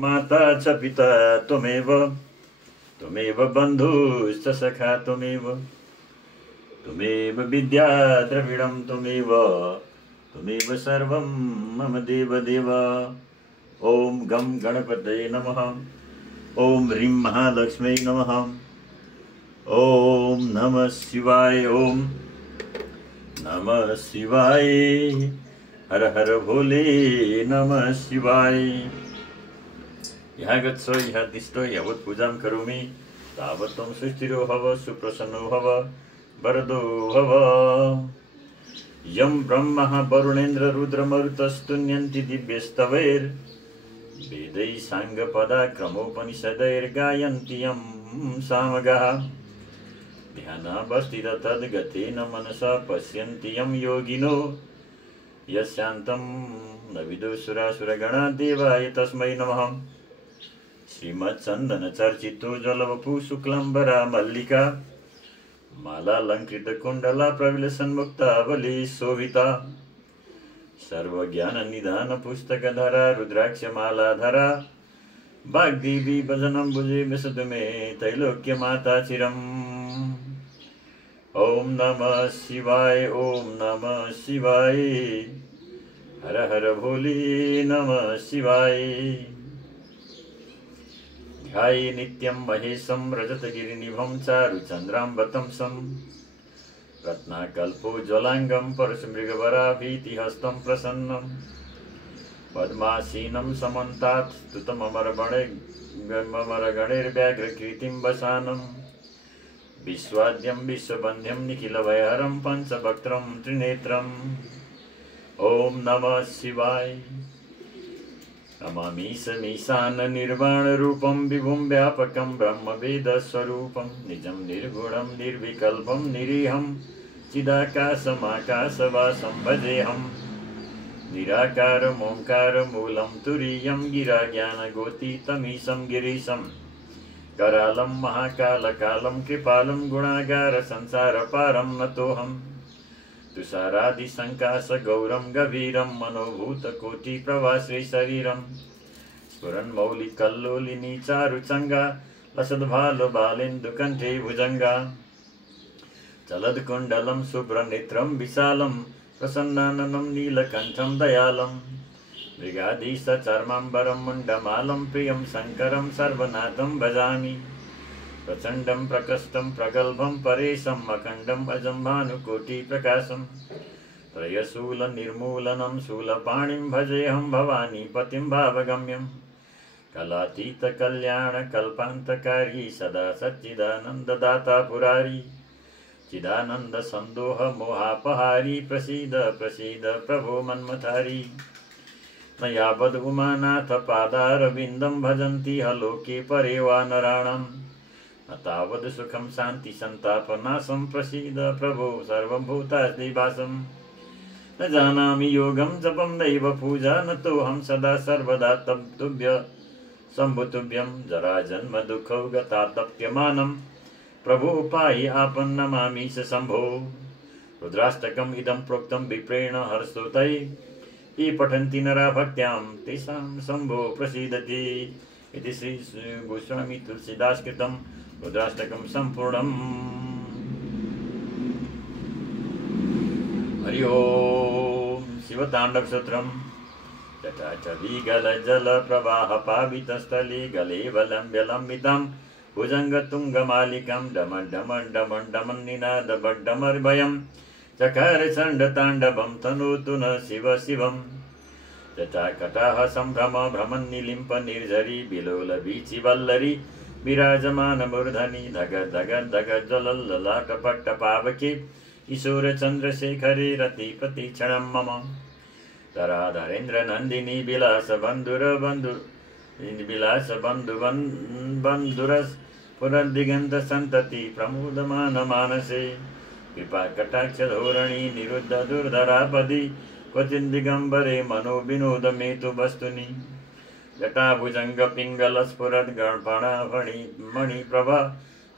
माता च पिता त्वमेव त्वमेव बन्धुश्च सखा त्वमेव त्वमेव विद्या द्रविणं त्वमेव सर्वं मम देवदेव। ॐ गं गणपतये नमः। ॐ ह्रीं महालक्ष्म्यै नमः। ॐ नमः शिवाय। ॐ नमः शिवाय। हर हर भोले नमः शिवाय। यहाँ गच्छ यहाँ तिष्ठ यावत् पूजां करोमि तावत् त्वं सुस्थिरो भव सुप्रसन्नो भव वरदो भव। यं ब्रह्मा वरुणेन्द्र रुद्रमरुतस्तुन्यन्ति दिव्यस्तवैर् वेदैः साङ्गपदाक्रमोपनिषदैर्गायन्ति यं सामगाः। ध्यानावस्थितः तद्गतेन मनसा पश्यन्ति यं योगिनो यस्यान्तं न विदुषुरासुरगणा देवाय तस्मै नमः। श्रीमच्चन्दनचर्चितो जलवपु शुक्लाम्बरा मल्लिका मालालङ्कृतकुण्डला प्रविलसन्मुक्तावली शोभिता सर्वज्ञाननिधान पुस्तकधरा रुद्राक्षमालाधरा वाग्देवी भजनम्बुजे विशतु मे त्रैलोक्यमाता चिरम्। ॐ नमः शिवाय। ॐ नमः शिवाय। हर हर भोले नमः शिवाय। ध्याये नित्यं महेशं रजतगिरिनिभं चारुचन्द्राम्बतंसं रत्नाकल्पोज्ज्वलाङ्गं परशुमृगवराभीतिहस्तं प्रसन्नं पद्मासीनं समन्तात् स्तुतममरगणैर्व्याघ्रकीर्तिं वसानं विश्वाद्यं विश्ववन्द्यं निखिलभयहरं पञ्चवक्त्रं त्रिनेत्रम्। ॐ नमः शिवाय। नमामीशमीशाननिर्वाणरूपं विभुं व्यापकं ब्रह्मवेदस्वरूपं निजं निर्गुणं निर्विकल्पं निरीहं चिदाकाशमाकाशवासं भजेऽहं निराकारमोङ्कारमूलं तुरीयं गिराज्ञानगोतीतमीशं गिरीशं करालं महाकालकालं कृपालं गुणागारसंसारपारं नतोऽहं तुषारादिसङ्काशगौरं गभीरं मनोभूतकोटिप्रवासे शरीरं स्फुरन्मौलिकल्लोलिनी चारुचङ्गा लसद्भालबालेन्दुकण्ठे भुजङ्गा चलत्कुण्डलं शुभ्रनेत्रं विशालं प्रसन्नाननं नीलकण्ठं दयालं मृगाधीशचर्माम्बरं मुण्डमालं प्रियं शङ्करं सर्वनाथं भजामि प्रचण्डं प्रकष्टं प्रगल्भं परेशम् अखण्डम् अजं भानुकोटिप्रकाशं त्रयशूलनिर्मूलनं शूलपाणिं भजेऽहं भवानीपतिं भावगम्यं कलातीतकल्याणकल्पान्तकारी सदा सच्चिदानन्ददाता पुरारी चिदानन्दसन्दोहमोहापहारी प्रसीद प्रसीद प्रभो मन्मथारी। न यावद् उमानाथपादारविन्दं भजन्ति हलोके परे वा नराणां न तावद् सुखं शान्ति सन्तापनाशं प्रसीद प्रभो सर्वभूतादिवासं। न जानामि योगं जपं दैव पूजा न तोऽहं सदा सर्वदा तुभ्य शम्भुतुभ्यं जराजन्म दुःखौ गतातप्यमानं प्रभो पाहि आपन्नमामीश शम्भो। रुद्राष्टकम् इदं प्रोक्तं विप्रेण हर्षोतै ये पठन्ति नरा भक्त्यां तेषां शम्भो प्रसीदति इति श्री गोस्वामी तुलसीदास कृतं रुद्राष्टकं सम्पूर्णम्। हरि ओम। शिवताण्डवसूत्रम् तथा च विगलजलप्रवाहपावितस्थले गले वलम्ब्यलम्बितं भुजङ्गतुङ्गमालिकां डमड्डमड्डमण्डमन्निनादबड्डमर्भयं चकार चण्डताण्डवं तनोतु न शिव शिवम्। जटाकटाः सम्भ्रम भ्रमन्निलिम्प निर्झरी बिलोलवीचिवल्लरी विराजमानमूर्धनि धग धग धग ज्वलल्ललाटपट्टपावके किशोरचन्द्रशेखरे रतिप्रतिक्षणं मम। धराधरेन्द्रनन्दिनी विलासबन्धुरस्फुरद्दिगन्तसन्तति प्रमोदमानमानसे कृपाकटाक्षधोरणी निरुद्ध दुर्धरापदि क्वचिद्दिगम्बरे मनोविनोदमेतु वस्तुनि। जटाभुजङ्गपिङ्गलस्फुरद्गणफणाफणि मणिप्रभा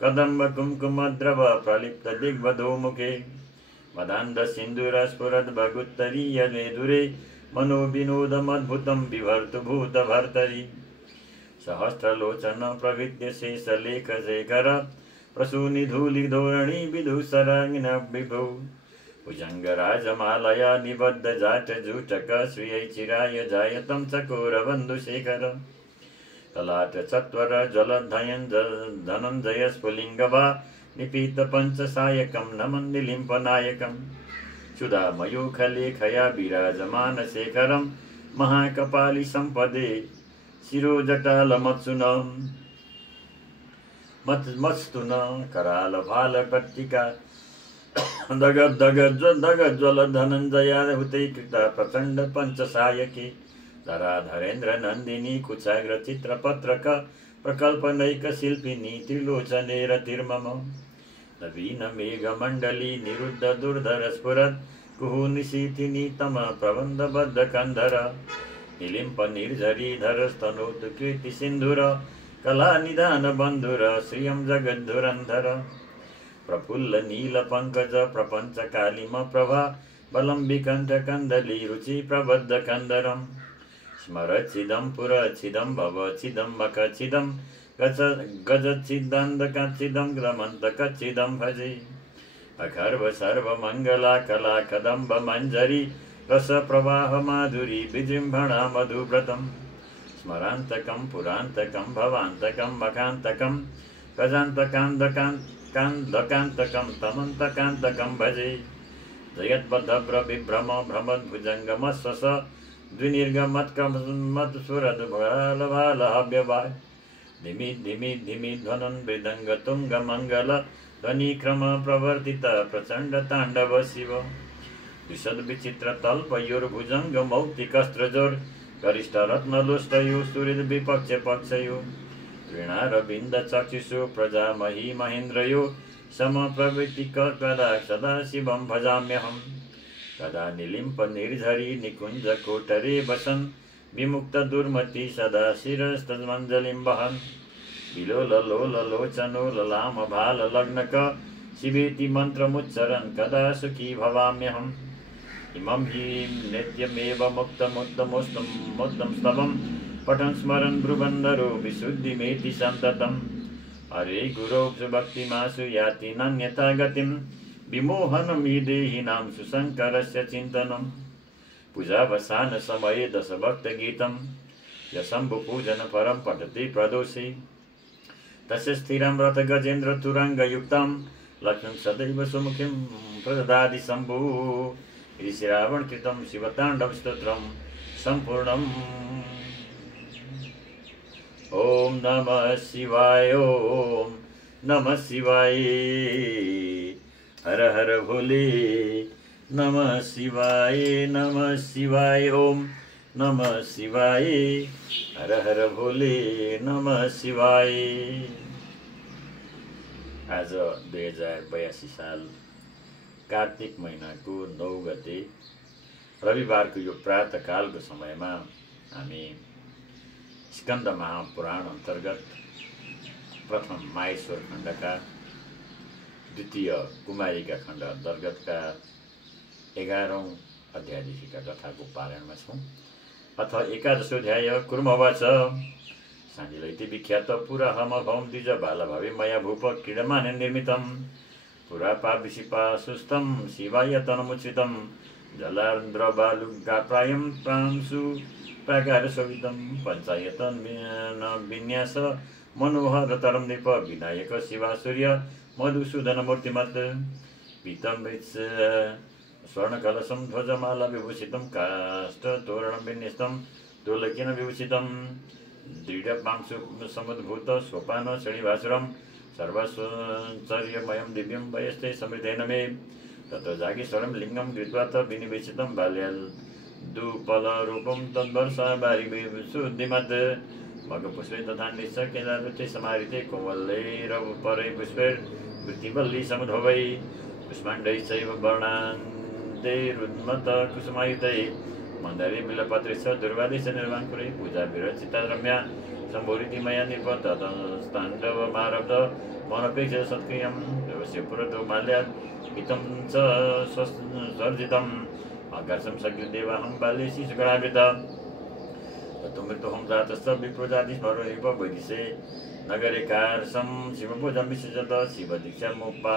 कदम्बकुङ्कुमद्रव प्रलिप्तदिग्वधूमुखे मदान्धसिन्दूरस्फुरद्भगुत्तरीयमेधुरे मनोविनोदमद्भुतं बिभर्तु भूतभर्तरि। सहस्रलोचन प्रविद्य शेषलेख शेखर प्रसूनि धूलि धोरणी विदुषराङ्गिन विभो भुजङ्गराजमालया निबद्ध जाट जूटक श्रियै चिराय जायतं चकोरबन्धुशेखर ललाट चत्वर जलधयन् धनञ्जय स्फुलिङ्गवा निपीत पञ्चसायकं नमन् निलिम्पनायकं सुधामयूखलेखया विराजमान शेखरं महाकपाली सम्पदे शिरोजटालमत्सुनं मत्स्तुन कराल भाल पट्टिका दगद ज्वल धनञ्जया हुतैकृता प्रचण्ड पञ्चसायके धराधरेन्द्र नन्दिनी कुचाग्र चित्रपत्रक प्रकल्पनैक शिल्पिनी त्रिलोचने रतिर्मम नवीन मेघमण्डली निरुद्ध दुर्धर स्फुरत् कुहु निशीथिनी तम प्रबन्धबद्ध कन्धर निलिम्प निर्झरीधर स्तनोतु कीर्ति सिन्धुर कला निधान बन्धुर श्रियं जगद्धुरन्धर प्रफुल्ल नील पंकज प्रपञ्च कालिम प्रभा बलं विकण्ठ कन्दली रुचि प्रबद्ध कन्दरम् स्मरचिदं पुरचिदं भवचिदं मखचिदं गजचिदन्दकचिदं ग्रमन्तकचिदं भजे अखर्व सर्वमङ्गला कला कदम्ब मञ्जरी रसप्रवाह माधुरी विजृम्भणा मधुव्रतं स्मरान्तकं पुरान्तकं भवान्तकं मखान्तकं गजान्तकान्तकान्तकं तमन्तकान्तकं भजे जयद्बद्धभ्रविभ्रम भ्रमद्भुजङ्गमस्वस द्विनिर्गमत्कमत्सुरद्भालभालहव्यवाय धिमि ध्वनन् मृदङ्गतुङ्गमङ्गल ध्वनिक्रम प्रवर्तित प्रचण्ड ताण्डव शिव द्विषद् विचित्र तल्पयोर्भुजङ्ग मौक्तिकस्त्रजोर् गरिष्ठ रत्नलुष्टयो सुहृद् विपक्ष पक्षयो ऋणारविन्द चक्षुषु प्रजामही महेन्द्रयो समप्रवृत्तिक कदा सदा शिवं भजाम्यहम् कदा निलिम्प निर्झरी निकुञ्ज कोटरे वसन् विमुक्त दुर्मति सदा शिरस्तमञ्जलिं वहन् विलोल लोल लोचनो ललाम भाल लग्नक शिवेति मन्त्रमुच्चरन् कदा सुखी भवाम्यहम् इमं हि नित्यमेव मुक्तमुत्तमोत्तम स्तवं पठन् स्मरन् ब्रुवन्नरो विशुद्धिमेति सन्ततम् हरे गुरौ भक्तिमासु याति नान्यथा गतिं विमोहनं हि देहिनां सुशङ्करस्य चिन्तनं पूजावसान समये दशभक्तगीतं यशम्भुपूजन परं पठति प्रदोषे तस्य स्थिरं रथ गजेन्द्र तुरङ्गयुक्तं लक्ष्मण सदैव सुमुखीं प्रददाति शम्भु इति श्रावणकृतं शिवताण्डव स्तोत्रं सम्पूर्णम् ॐ नमः शिवाय ॐ नमः शिवाय हर हर भोले नमः शिवाय ॐ नमः शिवाय हर हर भोले नमः शिवाय। आज 2082 साल कार्तिक महिनाको 9 गते रविवारको यो प्रातःकालको समयमा हामी स्कन्द महापुराण अन्तर्गत प्रथम माहेश्वर खण्डका द्वितीय कुमारिका खण्ड अन्तर्गतका 11औं अध्यायदेखिका कथाको पारायणमा छौँ। अथ एकादशो अध्याय कुर्मवाच साङ्गिलैति विख्यात पुरा हमभौम द्विज बालभावे मया भूप क्रीडमाने निर्मितं पुरा पाविशिपा सुस्थं शिवाय तनमुचितं जलार्द्रबालुगाप्रायं प्रांशु प्राकार सवितं पञ्चायतन विन्यास मनोहरतरं नृप विनायक शिवासूर्य मधुसूदन मूर्तिमत् पीतं स्वर्णकलशं ध्वजमाला विभूषितं काष्ठतोरणं विन्यस्तं दोलकेन विभूषितं दृढपांशु समुद्भूत सोपान श्रेणिभासुरं सर्वचर्यमयं दिव्यं वयस्ते समृद्धेन मे तत्र जागेश्वरं लिङ्गं कृत्वा त विनिवेशितं बाल्याल्दुपलरूपं तद्वर्षा बारिशुद्धिमत् मघपुष्पे तथा केदारुते समारिते कोमलैरवपरै पुष्पैर्वृत्तिवल्ली समुद्भवै पुष्पाण्डै चैव वर्णान्दैरुन्मत्त कुसुमायुतै मन्दारे बिलपत्रे च दुर्वादे च निर्वाङ्कुरै पूजा विरचिता रम्या सम्भोरिति मया निर्पतताण्डवमारब्ध मनोपेक्ष सत्क्रियं देवस्य पुरतो माल्यात् हितं च सर्जितम् आकर्षं सकृदेवाहं बाल्ये शिशुगणावृत तत्त्वमृत्युहं जातश्च विप्रोजाति स्मरणीप वैदिशे नगरे कार्सं शिवपूजं विसृजत शिवदीक्षामुपा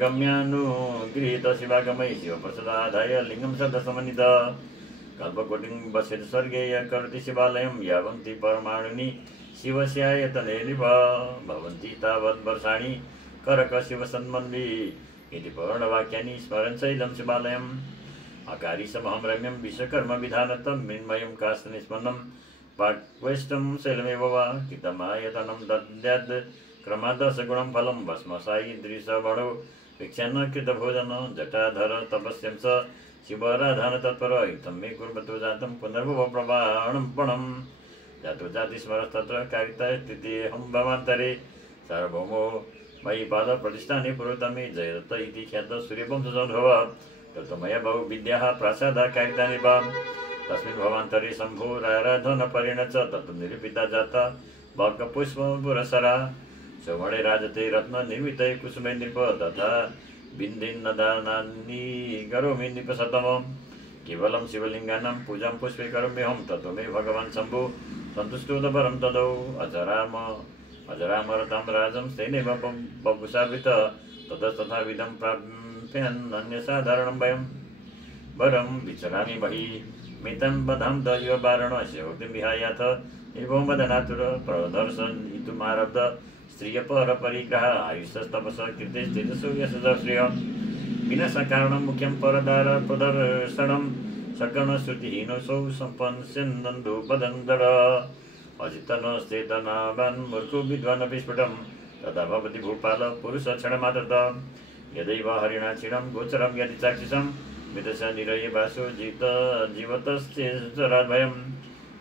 गम्यानुगृहीत शिवागमै शिवप्रसादाधाय लिङ्गं सदसमनित कल्पकोटिं बसेत स्वर्गेय करोति शिवालयं यावन्ति परमाणुनि शिवस्यायतने नृप भवन्ति तावत् वर्षाणि करक शिवसन्मन्वी इति पूर्णवाक्यानि स्मरन् शैलं शिवालयम् अकारि समहं रम्यं विश्वकर्म विधानतं मृण्मयं काष्ठनिष्पन्नं पाक्वेष्टं शैलमेव वा कृतमायतनं दद्याद् क्रमादशगुणं फलं भस्मसायि दृशवणो वीक्षान्न कृतभोजन जटाधर तपस्यं च शिवराधान तत्पर इत्थं मे कुर्वतो जातं पुनर्भव प्रवाणं जातो जातिस्मरस्तत्र कारिता तृतीयहं भवान्तरे सार्वभौमो मयि पादप्रतिष्ठाने पुरोतमे जयदत्त इति ख्यात सूर्यवंशजोद्भव तत्त्वमया बहुविद्याः प्रासादा कारितानि वा तस्मिन् भवान्तरे शम्भोराराधनपरेण च तत्त्वं निरूपिता जाता वाक्पुष्पपुरसरा सौवर्णे राजते रत्ननिर्मिते कुसुमे नृप तथा बिन्दिन्नदानानि करोमि नृपशतमं केवलं शिवलिङ्गानां पूजां पुष्पे करोम्यहं तत्त्वमे भगवान् शम्भो सन्तुष्टोदपरं तदौ अजरामरतां राजं स्तेनैव बभुषावृत ततस्तथाविधं प्राप्यान्यसाधारणं वयं वरं विचरामि बहिः मितं वधां दयव वारणस्य भक्तिं विहायाथ एवं वदनातुर प्रदर्शयितुमारब्ध स्त्रियपरपरिग्रह आयुष्यस्तपस कृते स्थितसु यशश्रिय विनाशकारणं मुख्यं परदार प्रदर्शनं सकर्णश्रुतिहीनसौ सम्पन्स्यन्दोपदन्दर अचितनश्चेतनावान् मूर्खो विद्वानपि स्फुटं तदा भवति भूपाल पुरुषक्षणमात्रत यदैव हरिणा क्षीणं गोचरं यदि चाक्षुषं विदश निरये वासो जीवतश्चेतराद्भयम्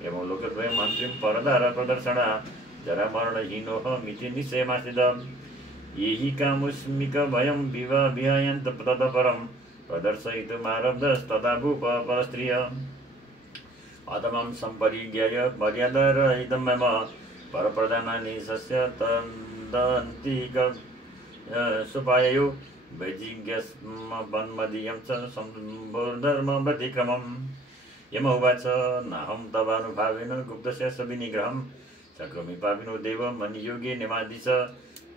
एवं लोकद्वयं मन्त्रीं परदार प्रदर्शना जरामरणहीनोऽहमिति निश्चयमास्थित ये हि कामुष्मिकभयं विहायन्त तदपरं प्रदर्शयितुमारब्धस्तदा भूपपरस्त्रिय आत्मां सम्परिज्ञाय मर्यादारहितं मम परप्रधानानि सस्य तदन्तिक सुपाययो वैजिज्ञस्मन्मदीयं च सम्भोर्धर्मव्यतिक्रमं यम उवाच नाहं तवानुभावेन गुप्तस्य विनिग्रहं चक्रोमि पापिनो देव मनियोगे निमादिश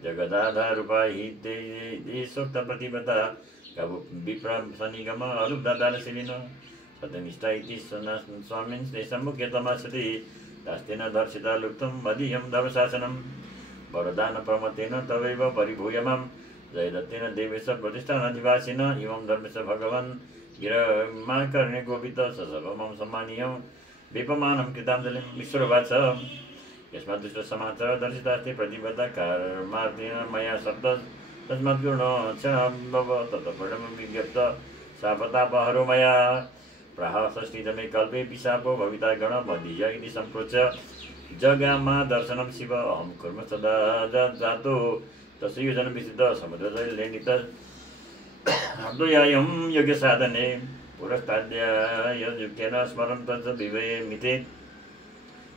जगदाधारूपा हि ते सोक्तप्रतिपदा विप्रसनिगम अलुब्धादानशीलिन सत्यनिष्ठा इति स्वामिन् सम्मुख्यतमसति दास्तेन दर्शिता लुप्तं मदीयं धर्मशासनं वरदानप्रमतेन तवैव परिभूयमां जयदत्तेन देवेश प्रतिष्ठानाधिवासिन इमं धर्मेश भगवन् गिरमाकर्ण्य गोपित ससर्वमं सम्मानीयं विपमानं कृताञ्जलिं ईश्वरोवाच यस्मात् दुष्टसमाचार दर्शितास्ते प्रतिबद्धा कर्मार्थेन मया शब्द तस्मात् क्षणभव ततः विज्ञप्त शापतापहरो मया प्राह षष्ठीतमे कल्पे पिशापो भविता गण मदीय इति सम्प्रोच्य जगामा दर्शनं शिव अहं कुर्म सदा जातो तस्य योजन विसिद्ध समुद्रजलेनित द्वयायं यज्ञसाधने पुरस्ताद्याय युक्तेन स्मरन् तत् विवेमिते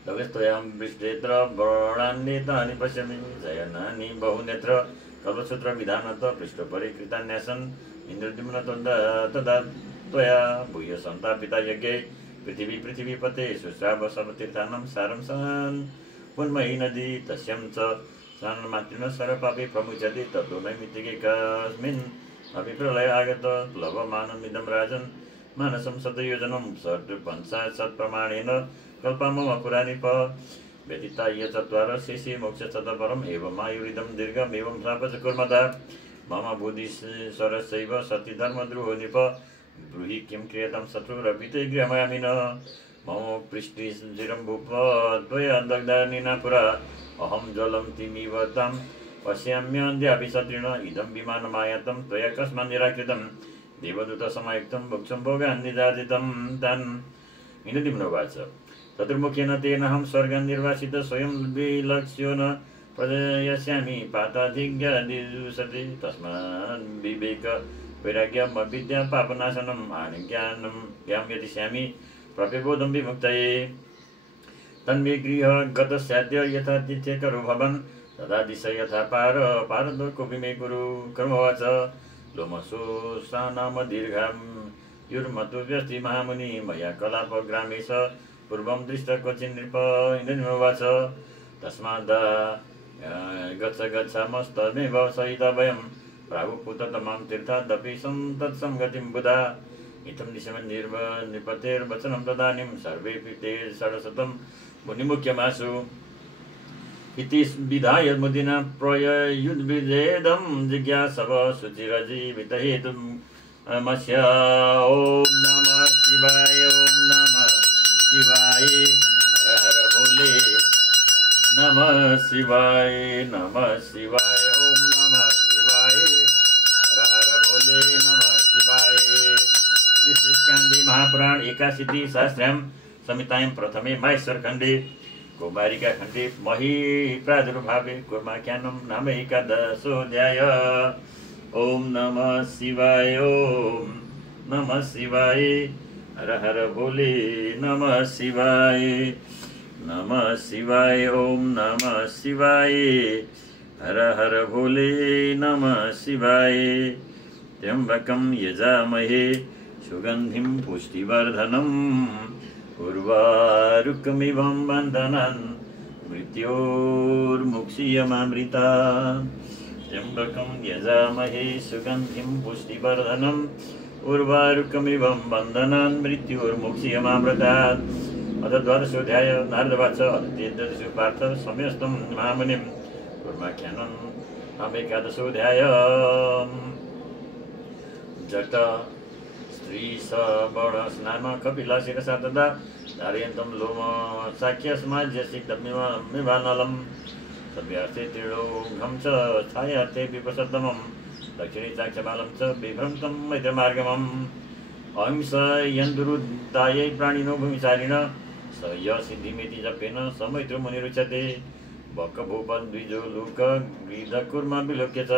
लवस्तोयं वृष्टेत्र वर्णान्येतानि पश्यामि जयनानि बहुनेत्र कल्पसूत्र विधानत पृष्ठोपरि कृतान्यासन् इन्द्रद्युम्न तदा त्वया भूय सन्तापिता यज्ञे पृथिवीपते शुश्राव सर्वतीर्थानां सारं सन् पुन्मयी नदी तस्यां च स्नानमात्रेण सर्वपापे प्रमुच्यते ततो नैमित्तिके कस्मिन् अपि प्रलय आगत प्लवमानमिदं राजन् मानसं शतयोजनं षट्पञ्चाशत्प्रमाणेन कल्पमम पुराणिप व्यतीता ये चत्वार शेषे मोक्षशतपरम् एवम् आयुरिदं दीर्घमेवं शापच कुर्मता मम बुद्धिश्वरस्यैव सति धर्मद्रोहो नृप ब्रूहि किं क्रियतां शत्रुरपिते गृहमयामिन मम पृष्ठिशिरं भूप त्वया दग्धानिना पुरा अहं ज्वलं तिमिव तां पश्याम्यद्यापि शत्रुण इदं विमानमायातं त्वया कस्मात् निराकृतं देवदूतसमायुक्तं भुक्षं भोगान् निदादितं तान् इन्द्रद्युम्नोवाच शत्रुमुखेन तेनाहं स्वर्गान् निर्वासित स्वयं विलक्ष्यो न प्रजयस्यामि पाताधिज्ञादिशते तस्मात् विवेक वैराग्यम् अविद्या पापनाशनम् आज्ञानं ज्ञां यतिष्यामि प्रप्यबोधं विमुक्तये तन्मे गृह गतस्याद्य यथा तिथ्यकरो भवन् तदा दिश यथा पारदो कोऽपि मे गुरु कर्मवाच लोमसो नाम दीर्घां युर्मतु व्यस्ति महामुनि मया कलापग्रामेश पूर्वं दृष्ट क्वचिन् नृप इन्द्रनिर्वाच तस्माद् गच्छ गच्छामस्तमेव सहिता वयं प्राहुपुततमां तीर्थादपि तत्सङ्गतिं बुधा इत्थं निपतेर्वचनं तदानीं सर्वेऽपि ते षड्शतं मुनिमुख्यमासु इति विधाय मुदिना प्रययुद्विजेदं जिज्ञासव शुचिरजीवितहेतुं मस्य ॐ नमः शिवाय ॐ नमः शिवाय हर हर भोले नमः शिवाय ॐ नमः शिवाय हर हर भोले नमः शिवाय। स्कंदे महापुराण 81 सहस्रम संहितायां प्रथमे माहेश्वरखण्डे कौमारिका खण्डे मही प्रादुर्भावे कुर्माख्यानं नाम एकादशोऽध्याय। ॐ नमः शिवाय ॐ नमः शिवाय हर हर भोले नमः शिवाय ॐ नमः शिवाय हर हर भोले नमः शिवाय। त्र्यंबकं यजामहे सुगंधिं पुष्टिवर्धनम् उर्वारुकमिवं बन्धनान् मृत्योर्मुक्षीयमामृतात्। त्र्यंबकं यजामहे सुगंधिं पुष्टिवर्धनम् उर्वारुकमिवं बन्धनान् मृत्योर्मुक्षीयमामृतात्। अथ द्वादशोऽध्याय। नारदवाच अद्य पार्थ समयस्तं महामुनिं कुर्माख्यानं नाम एकादशोऽध्याय। जट स्त्री सबण स्नान कपिला शिरसा तदा धारयन्तं लोम साख्यस्माज्यसिद्धमिवानलं सभ्यास्ते त्रिलोघं च छायार्थे विपसत्तमं दक्षिणे चाक्षमालं च बिभ्रन्तं मैत्रमार्गमम् अहिंसयन्दुरुदायै प्राणिनो भूमिचारिण स य सिद्धिमिति जपेन समैत्रो मुनिरुच्यते बकभूपद्विजो लोक गृधकुर्मा विलोक्य च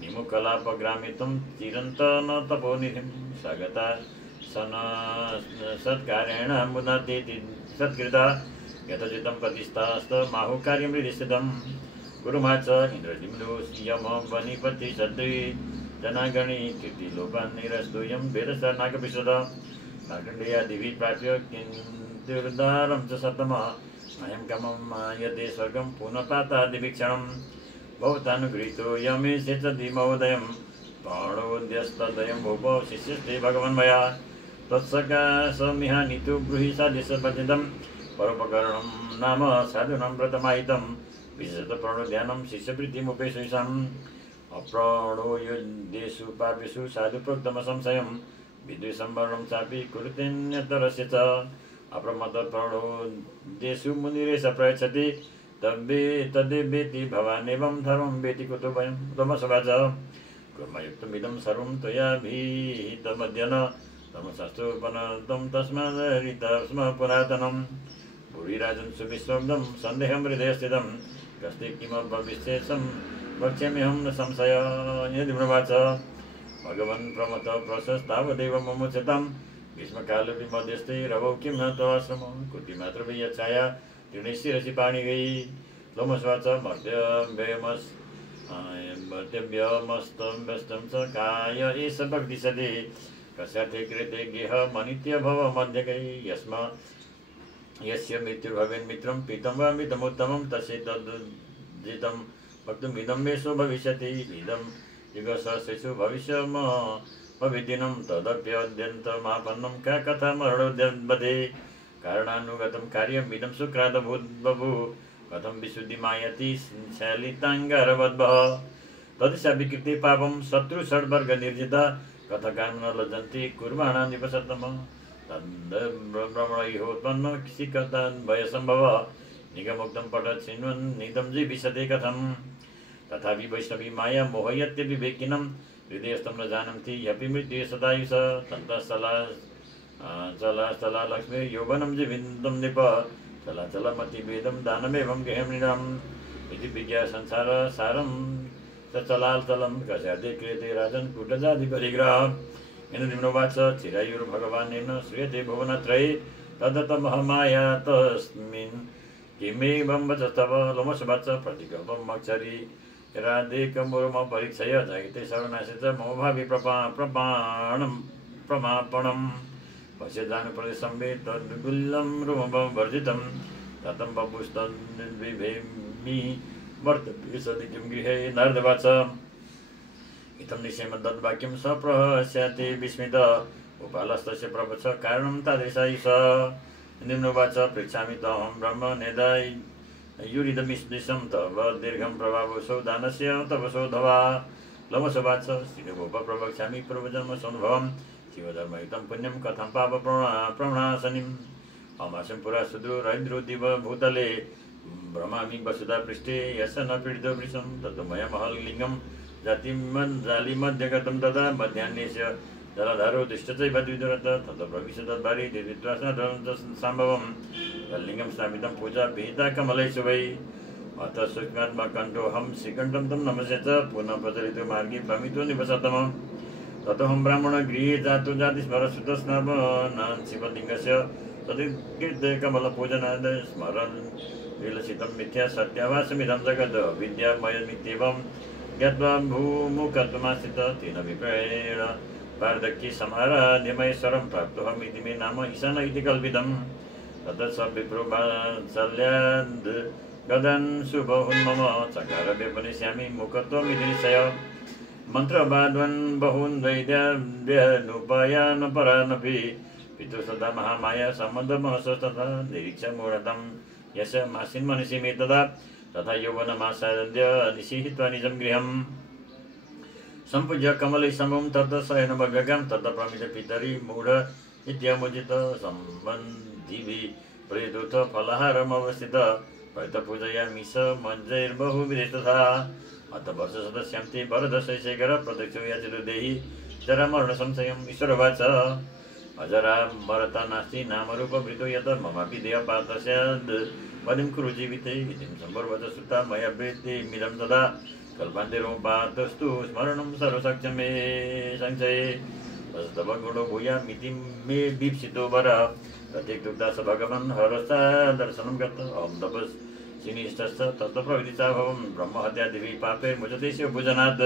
निमुकलापग्रामितं चिरन्तन तपोनिधिं स्वागता सन सत्कारेण मुदातेति सत्कृता यथोचितं प्रतिष्ठास्तमाहुकार्यं हृदिस्थितं गुरुमा च इन्द्रजिम्नो यम वनिपति सद्रि जनागणी कीर्तिलोपान् निरस्तूयं वेदस्य नागपिशद मार्कण्डेयादिभिः प्राप्य किन्तुर्दारं च सप्तमः अयं गमं मायते स्वर्गं पुनः भवतानुगृहीतो यमे सेचति महोदयं प्राणोद्यस्तदयं भूप शिष्यस्ते भगवन् मया तत्सकाशमिहानितु ब्रूहि साध्यसपतितं परोपकरणं नाम साधूनां व्रतमाहितं विशेषतः प्रणोध्यानं शिष्यप्रीतिमुपेशेषाम् अप्राणो युद्धेषु पापेषु साधु प्रोक्तमसंशयं विद्वेषं वर्णं चापि कुरुतेऽन्यतरस्य च अप्रमत्तप्रणोदेषु मुनिरेष प्रयच्छति तदेवेति भवान् एवं धर्मं वेति कुतो वयं तमसवाच कर्मयुक्तमिदं सर्वं त्वयाभिहितमद्यन तमसस्तुपनतं तस्मादरितं स्म पुरातनं भूरिराजन् सुविश्वब्दं सन्देहं हृदये स्थितं कस्ते किमभविष्येषं वक्ष्याम्यहं न संशय। यदि ब्रवाच भगवन् प्रमथ प्रशस्तावदेव मुमुच्यतां ग्रीष्मकाले मध्यस्थे रवौ किं न तवाश्रम कुटिमात्र यच्छाया त्रिणे शिरसि पाणि गई लोमस्वाच मर्त्यव्यमस्तं च काय एष भक्तिसदे कस्यार्थे कृते गेह मनित्य भव मध्यकै यस्य मृत्युर्भवेन् मित्रं पीतं वा मितमुत्तमं तस्य तद्जितं वक्तुमिदं मेषो भविष्यति इदं युगसहस्रेषु भविष्यम भविदिनं तदप्यद्यन्तमापन्नं का कथा मरणोद्यवधे कारणानुगतं कार्यमिदं सुक्रादभूत् बभूव कथं विशुद्धिमायति शालिताङ्गारवद्भः तदृशा विकृते पापं शत्रुषड्वर्गनिर्जिता कथकान् न लज्जन्ति कुर्वाणा निपसतम तद्ब्रह्मणयोत्पन्न शिखतान्वयसम्भव निगमुक्तं पठत् शृण्वन् निदं जीविष्यते कथं तथापि वैष्णवी माया मोहयत्यविवेकिनं हृदयस्थं न जानन्ति ह्यपि मृत्युः सदायुष चला लक्ष्मी यौवनं जीवितं नृप चलाचलमतिभेदं दानमेवं गृहमृणाम् इति विज्ञा संसार सारं चलाचलं कस्यार्थे क्रियते राजन् कूटजाधिपरिग्रह इन्द्रनिम्नोवाच चिरायुर्भगवानेन श्रूयते भुवनत्रये तदतमहमाया तस्मिन् किमेवं वचस्तव लोमशवाच प्रतिकल्पं मक्षरी राधेकमुरुम परीक्षय जायते शरणास्य च मम भावि प्रमापणं पश्य जानुपर्ने सम्वेत तद्गुल्लं रूपवर्जितं ततं बभुस्तद्विभेमि वर्तते सदितिं गृहे नारदवाच इत्थं निश्चयमद्वाक्यं सप्रहस्यते विस्मित उपालस्तस्य प्रवच कारणं तादृशाय स निम्नवाच पृच्छामि तमहं ब्रह्म नेदाय युरिदमिश्लिशं तव दीर्घं प्रभावसौ दानस्य तव सौधवा लवसवाच श्रीभूप प्रवक्ष्यामि पूर्वजन्मसम्भवं शिवधर्मयुतं पुण्यं कथं पाप प्रवणासनिम् अमासं पुरा सुदूरैन्द्रो दिव भूतले भ्रमामि वसुधा पृष्ठे यस्य न पीडितो वृषं ततो मया महल्लिङ्गं जालिमध्यगतं तदा मध्याह्नेस्य जलधारो दुष्टचैव द्विदुरत ततो प्रविश तद्भारी दिव्यत्वा साम्भवं तल्लिङ्गं स्थापितं पूजा विहिता कमलेषु वै अथ सूक्ष्मात्मकण्ठोऽहं श्रीकण्ठं तं नमस्य च पुनः प्रचलितो मार्गे भ्रमितो निवसतमं ततोऽहं ब्राह्मणगृहे जातो जातिस्मरसुतस्नापनान् शिवलिङ्गस्य तद्कीर्तकमलपूजनाद स्मरन् विलसितं मिथ्या सत्यावासमिदं जगद् विद्यामयमित्येवं ज्ञात्वा भूमुखत्वमाश्रित तेन विप्रेण वार्धक्ये समाराध्यमहेश्वरं प्राप्तोऽहमिति मे नाम ईशान इति कल्पितं ततः स विप्रो वात्सल्याद् गदान् शुभहुन् मम चकार व्यपनिष्यामि मुखत्वमिति निश्चय मन्त्रवाद्वन् बहून् वैद्याभ्यनुपायान् परानपि पितु सदा महामाया सम्बन्धमहस्तथा निरीक्ष्य मूढतं यस्य मासीन् मनसि मे तथा यौवनमासाद्य निषिहित्वा निजं गृहं सम्पूज्य कमलै समं तत् शयनभव्यगां तत् प्रमित पितरि मूढ इत्यमुचित सम्बन्धिभिः प्रेतुथ फलाहारमवस्थित प्रयतपूजयामि स मञ्जैर्बहुविधे तथा अथ वर्षसदस्यान्ते वरदशैशेखर प्रत्यक्षो याचितो देहि जरामरणसंशयम् ईश्वरवाच अजरा मरता नास्ति नामरूपवृतो यत ममापि देहपात स्याद् वदिं कुरु जीविते इति सम्पर्वच श्रुता मया वेत्तेमिदं तदा कल्पान्तेरोपातस्तु स्मरणं सर्वशक्यं मे संशये तव गुणो भूयामिति मे दीप्सितो वर प्रत्यक्तुक्ता स भगवन् हरसा दर्शनं गत अहं तपस्विनिष्ठश्च तत्र प्रवृत्ति चाभवं ब्रह्महत्यादिभिः पापे मुचते शिवपूजनात्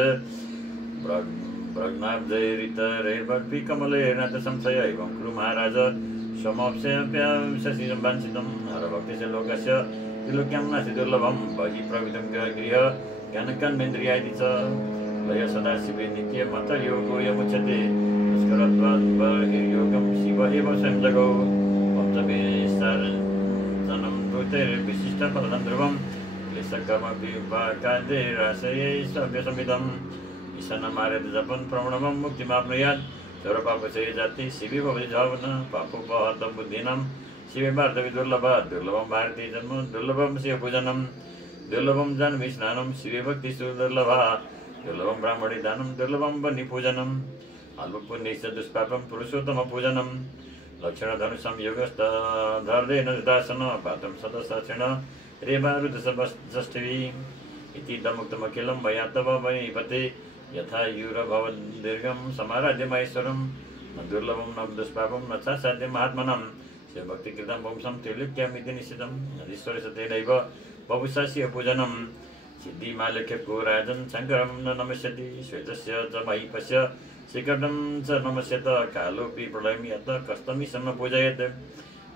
प्रज्ञाब्दैरितरैर्भक्ति कमलैर्नाथ संशय एवं कुरु महाराज स्वमप्स्यप्यांशशिरं वाञ्छितं हरभक्तिस्य लोकस्य त्रिलोक्यां नास्ति दुर्लभं बहिः प्रवितं गृह ज्ञानकर्मेन्द्रियादि च लय सदाशिवे नित्यमतयोगो यमुच्यते दुष्करत्वात् बहिर्योगं शिव एव स्वयं जगौ पञ्चमेश्वरजनं भूतैर्विशिष्टफलं ध्रुवं क्लेशकर्मविपाकादैराशयै सव्यसमिदम् ईशानमार्यत जपन् प्रणवं मुक्तिमाप्नुयात् सर्वपापक्षये जाति शिवे भवति भावना पापोपहतं बुद्धीनां शिवे वार्तवि दुर्लभं भारतीय जन्म दुर्लभं शिवपूजनं दुर्लभं जाह्नवी स्नानं शिवे भक्तिषु दुर्लभा दुर्लभं ब्राह्मणे दानं दुर्लभं वह्निपूजनम् अल्पपुण्यैश्च दुष्पापं पुरुषोत्तमपूजनं लक्षणधनुसंयोगस्तधर्देन दासन पातं सदसक्षिण रेवारुदषष्ठवी इति दमुक्तमखिलं मया तव वैपते यथा यूरभवद्दीर्घं समाराध्यमहेश्वरं न दुर्लभं न दुष्पापं न साध्यं महात्मनं शिवभक्तिकृतं वंशं त्रिलोक्यामिति निश्चितं ईश्वरस्य तेनैव बभुषा शिवपूजनं सिद्धिमालक्ष्यको राजन् शङ्करं न नमस्यति श्वेतस्य च महीपस्य श्रीकण्ठं च नमस्यत कालोऽपि प्रलयं यत् कस्तमीशं न पूजयेत्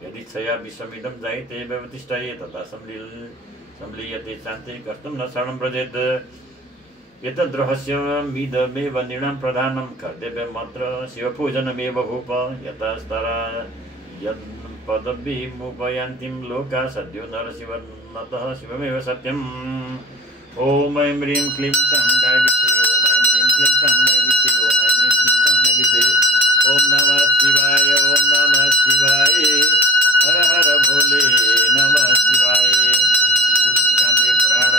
यदिच्छया विश्वमिदं जायते व्यवतिष्ठये तथा संलीयते शान्ते कष्टं न शरणं व्रजेत् एतद्रहस्यमिदमेव नृणां प्रधानं कर्तव्यमत्र शिवपूजनमेव भूप यतस्तरा यत्पदविमुपयान्तिं लोका सद्यो नरशिवनतः शिवमेव सत्यम् ॐ ऐं ह्रीं क्लीं चामुण्डाय विद्महे ॐ ऐं ह्रीं क्लीं चामुण्डाय विद्महे ॐ ऐं ह्रीं क्लीं चामुण्डाय विद्महे ॐ नमः शिवाय ॐ नमः शिवाय हर हर भोले नमः शिवाय स्कंदे पुराण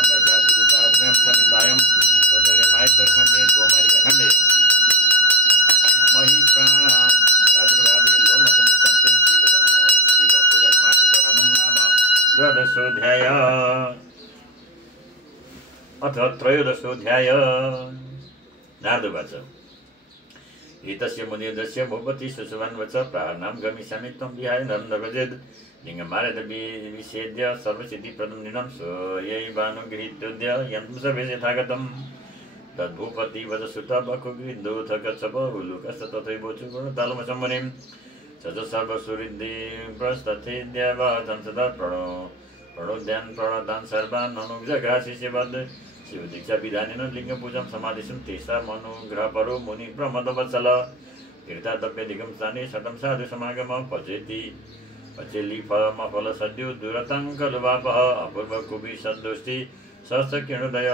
सहस्रम संहितायां माहेश्वरखण्डे गोमारिकाखण्डे मही प्रादुर्भावे लोमसंवृत्तान्ते शिवपूजन महापुराणं नाम द्वादशोऽध्याय अथ त्रयोदशोऽध्याय नारदवाच एतस्य मुनिर्दस्य भूपति सुशुभान् वच प्राणां गमिष्यामि त्वं विहाय नरं न व्रजेत् लिङ्गमार्यविषेद्य सर्वसिद्धिप्रदं नृणां स्वयैवानुगृहीत्योद्य यन्तं सर्वे यथागतं तद्भूपति वद श्रुता बकुगृन्दोऽथ गच्छप उल्लूकश्च तथैवोचुर्तालमसम्मनिं सज सर्वसुरिद्धि प्रस्तथे देवतं सदा प्रणोद्यान प्रणदान सर्वान् अनुग्रहासि सेवद शिव दीक्षा विधानेन लिङ्ग पूजन समाधिशं तेषा मनुग्रह परो मुनि प्रमदवत्सल कृतातप्य दिगम स्थाने शतं साधु समागम पचेति पचेली फल सद्यो दुरतङ्कलुवापः अपूर्व कुबि सन्दुष्टि सहस्र किरणोदय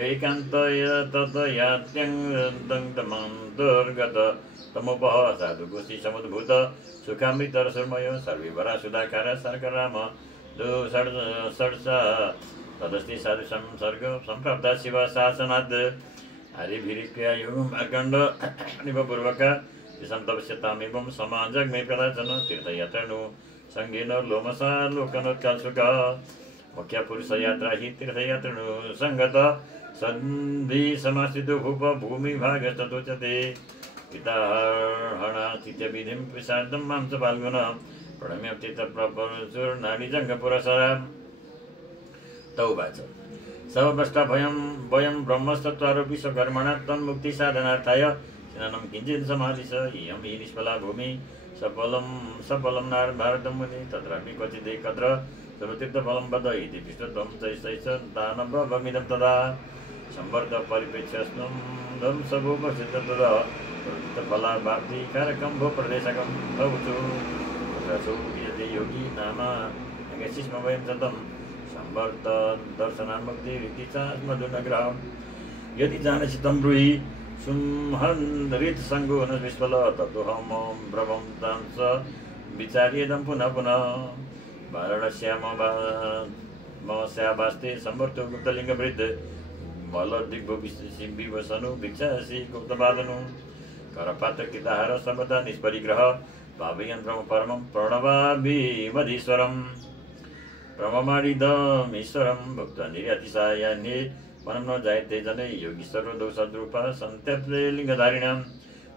एकान्त तत यात्यङ्गं दुर्गत तमोपह साधु गोष्ठी समुद्भूत सुखामृत रसमय सर्वे वरा सुधाकार सर्कराम षड्सा तदस्ति साधु संसर्ग सम्प्राप्त शिव शासनात् हरिभिरिक्रिया योगम अखण्ड निपूर्वक तेषां तपस्यतामेवं समाजग्मे कदाचन तीर्थयात्रानु सङ्गेन लोमसा लोकनोत्कालसुख मुख्य पुरुष यात्रा हि तीर्थयात्रिणु सङ्गत सन्धि समाश्रितो भूप भूमिभागस्ततोच्यते पिताहणातिथ्यविधिं प्रसादं मां च फाल्गुन प्रणम्य तीर्थप्रचुर्नाडीजङ्गपुरसरा तौवाच सर्वभ्रष्टभयं वयं ब्रह्मस्तत्त्वारोपि स्वकर्मणा तन्मुक्तिसाधनार्थाय स्नानं किञ्चित् समाधिश इयं हि निष्फला भूमि सफलं भारतं मुनि तत्रापि क्वचिदेकत्र सर्वतीर्थफलं वद इति पृष्ठत्वं चैश्चैश्च दानवमिदं तदा संवर्ध परिप्रेक्ष्यस्तं ध्वंसभूपसिद्ध तदा फलाभाप्तिकारकं भो प्रदेशकं भवतु तत्रसौ यदि योगी नाम यशिष्म वयं सतं संवर्ध दर्शनामुक्तिरिति च मधुनग्रहं यदि जानसि तं ब्रूहि सुमहन्रितसङ्गो न विस्फल ततोऽहं ब्रवं तं स विचार्येदं पुनः पुनः वाराणस्यामस्यावास्ते संवर्तो गुप्तलिङ्गवृद्ध मलदिग्भविवसनु भिक्षासि गुप्तवादनु करपात्रकृताहार सर्वदा निष्परिग्रह भावयन् परमं प्रणवाभिमधीश्वरं प्रममाडिदमीश्वरं भुक्त्वा निर्यातिसायान्ये वनं न जायते जने योगीश्वरो दोषद्रूपः सन्त्यप्ते लिङ्गधारिणां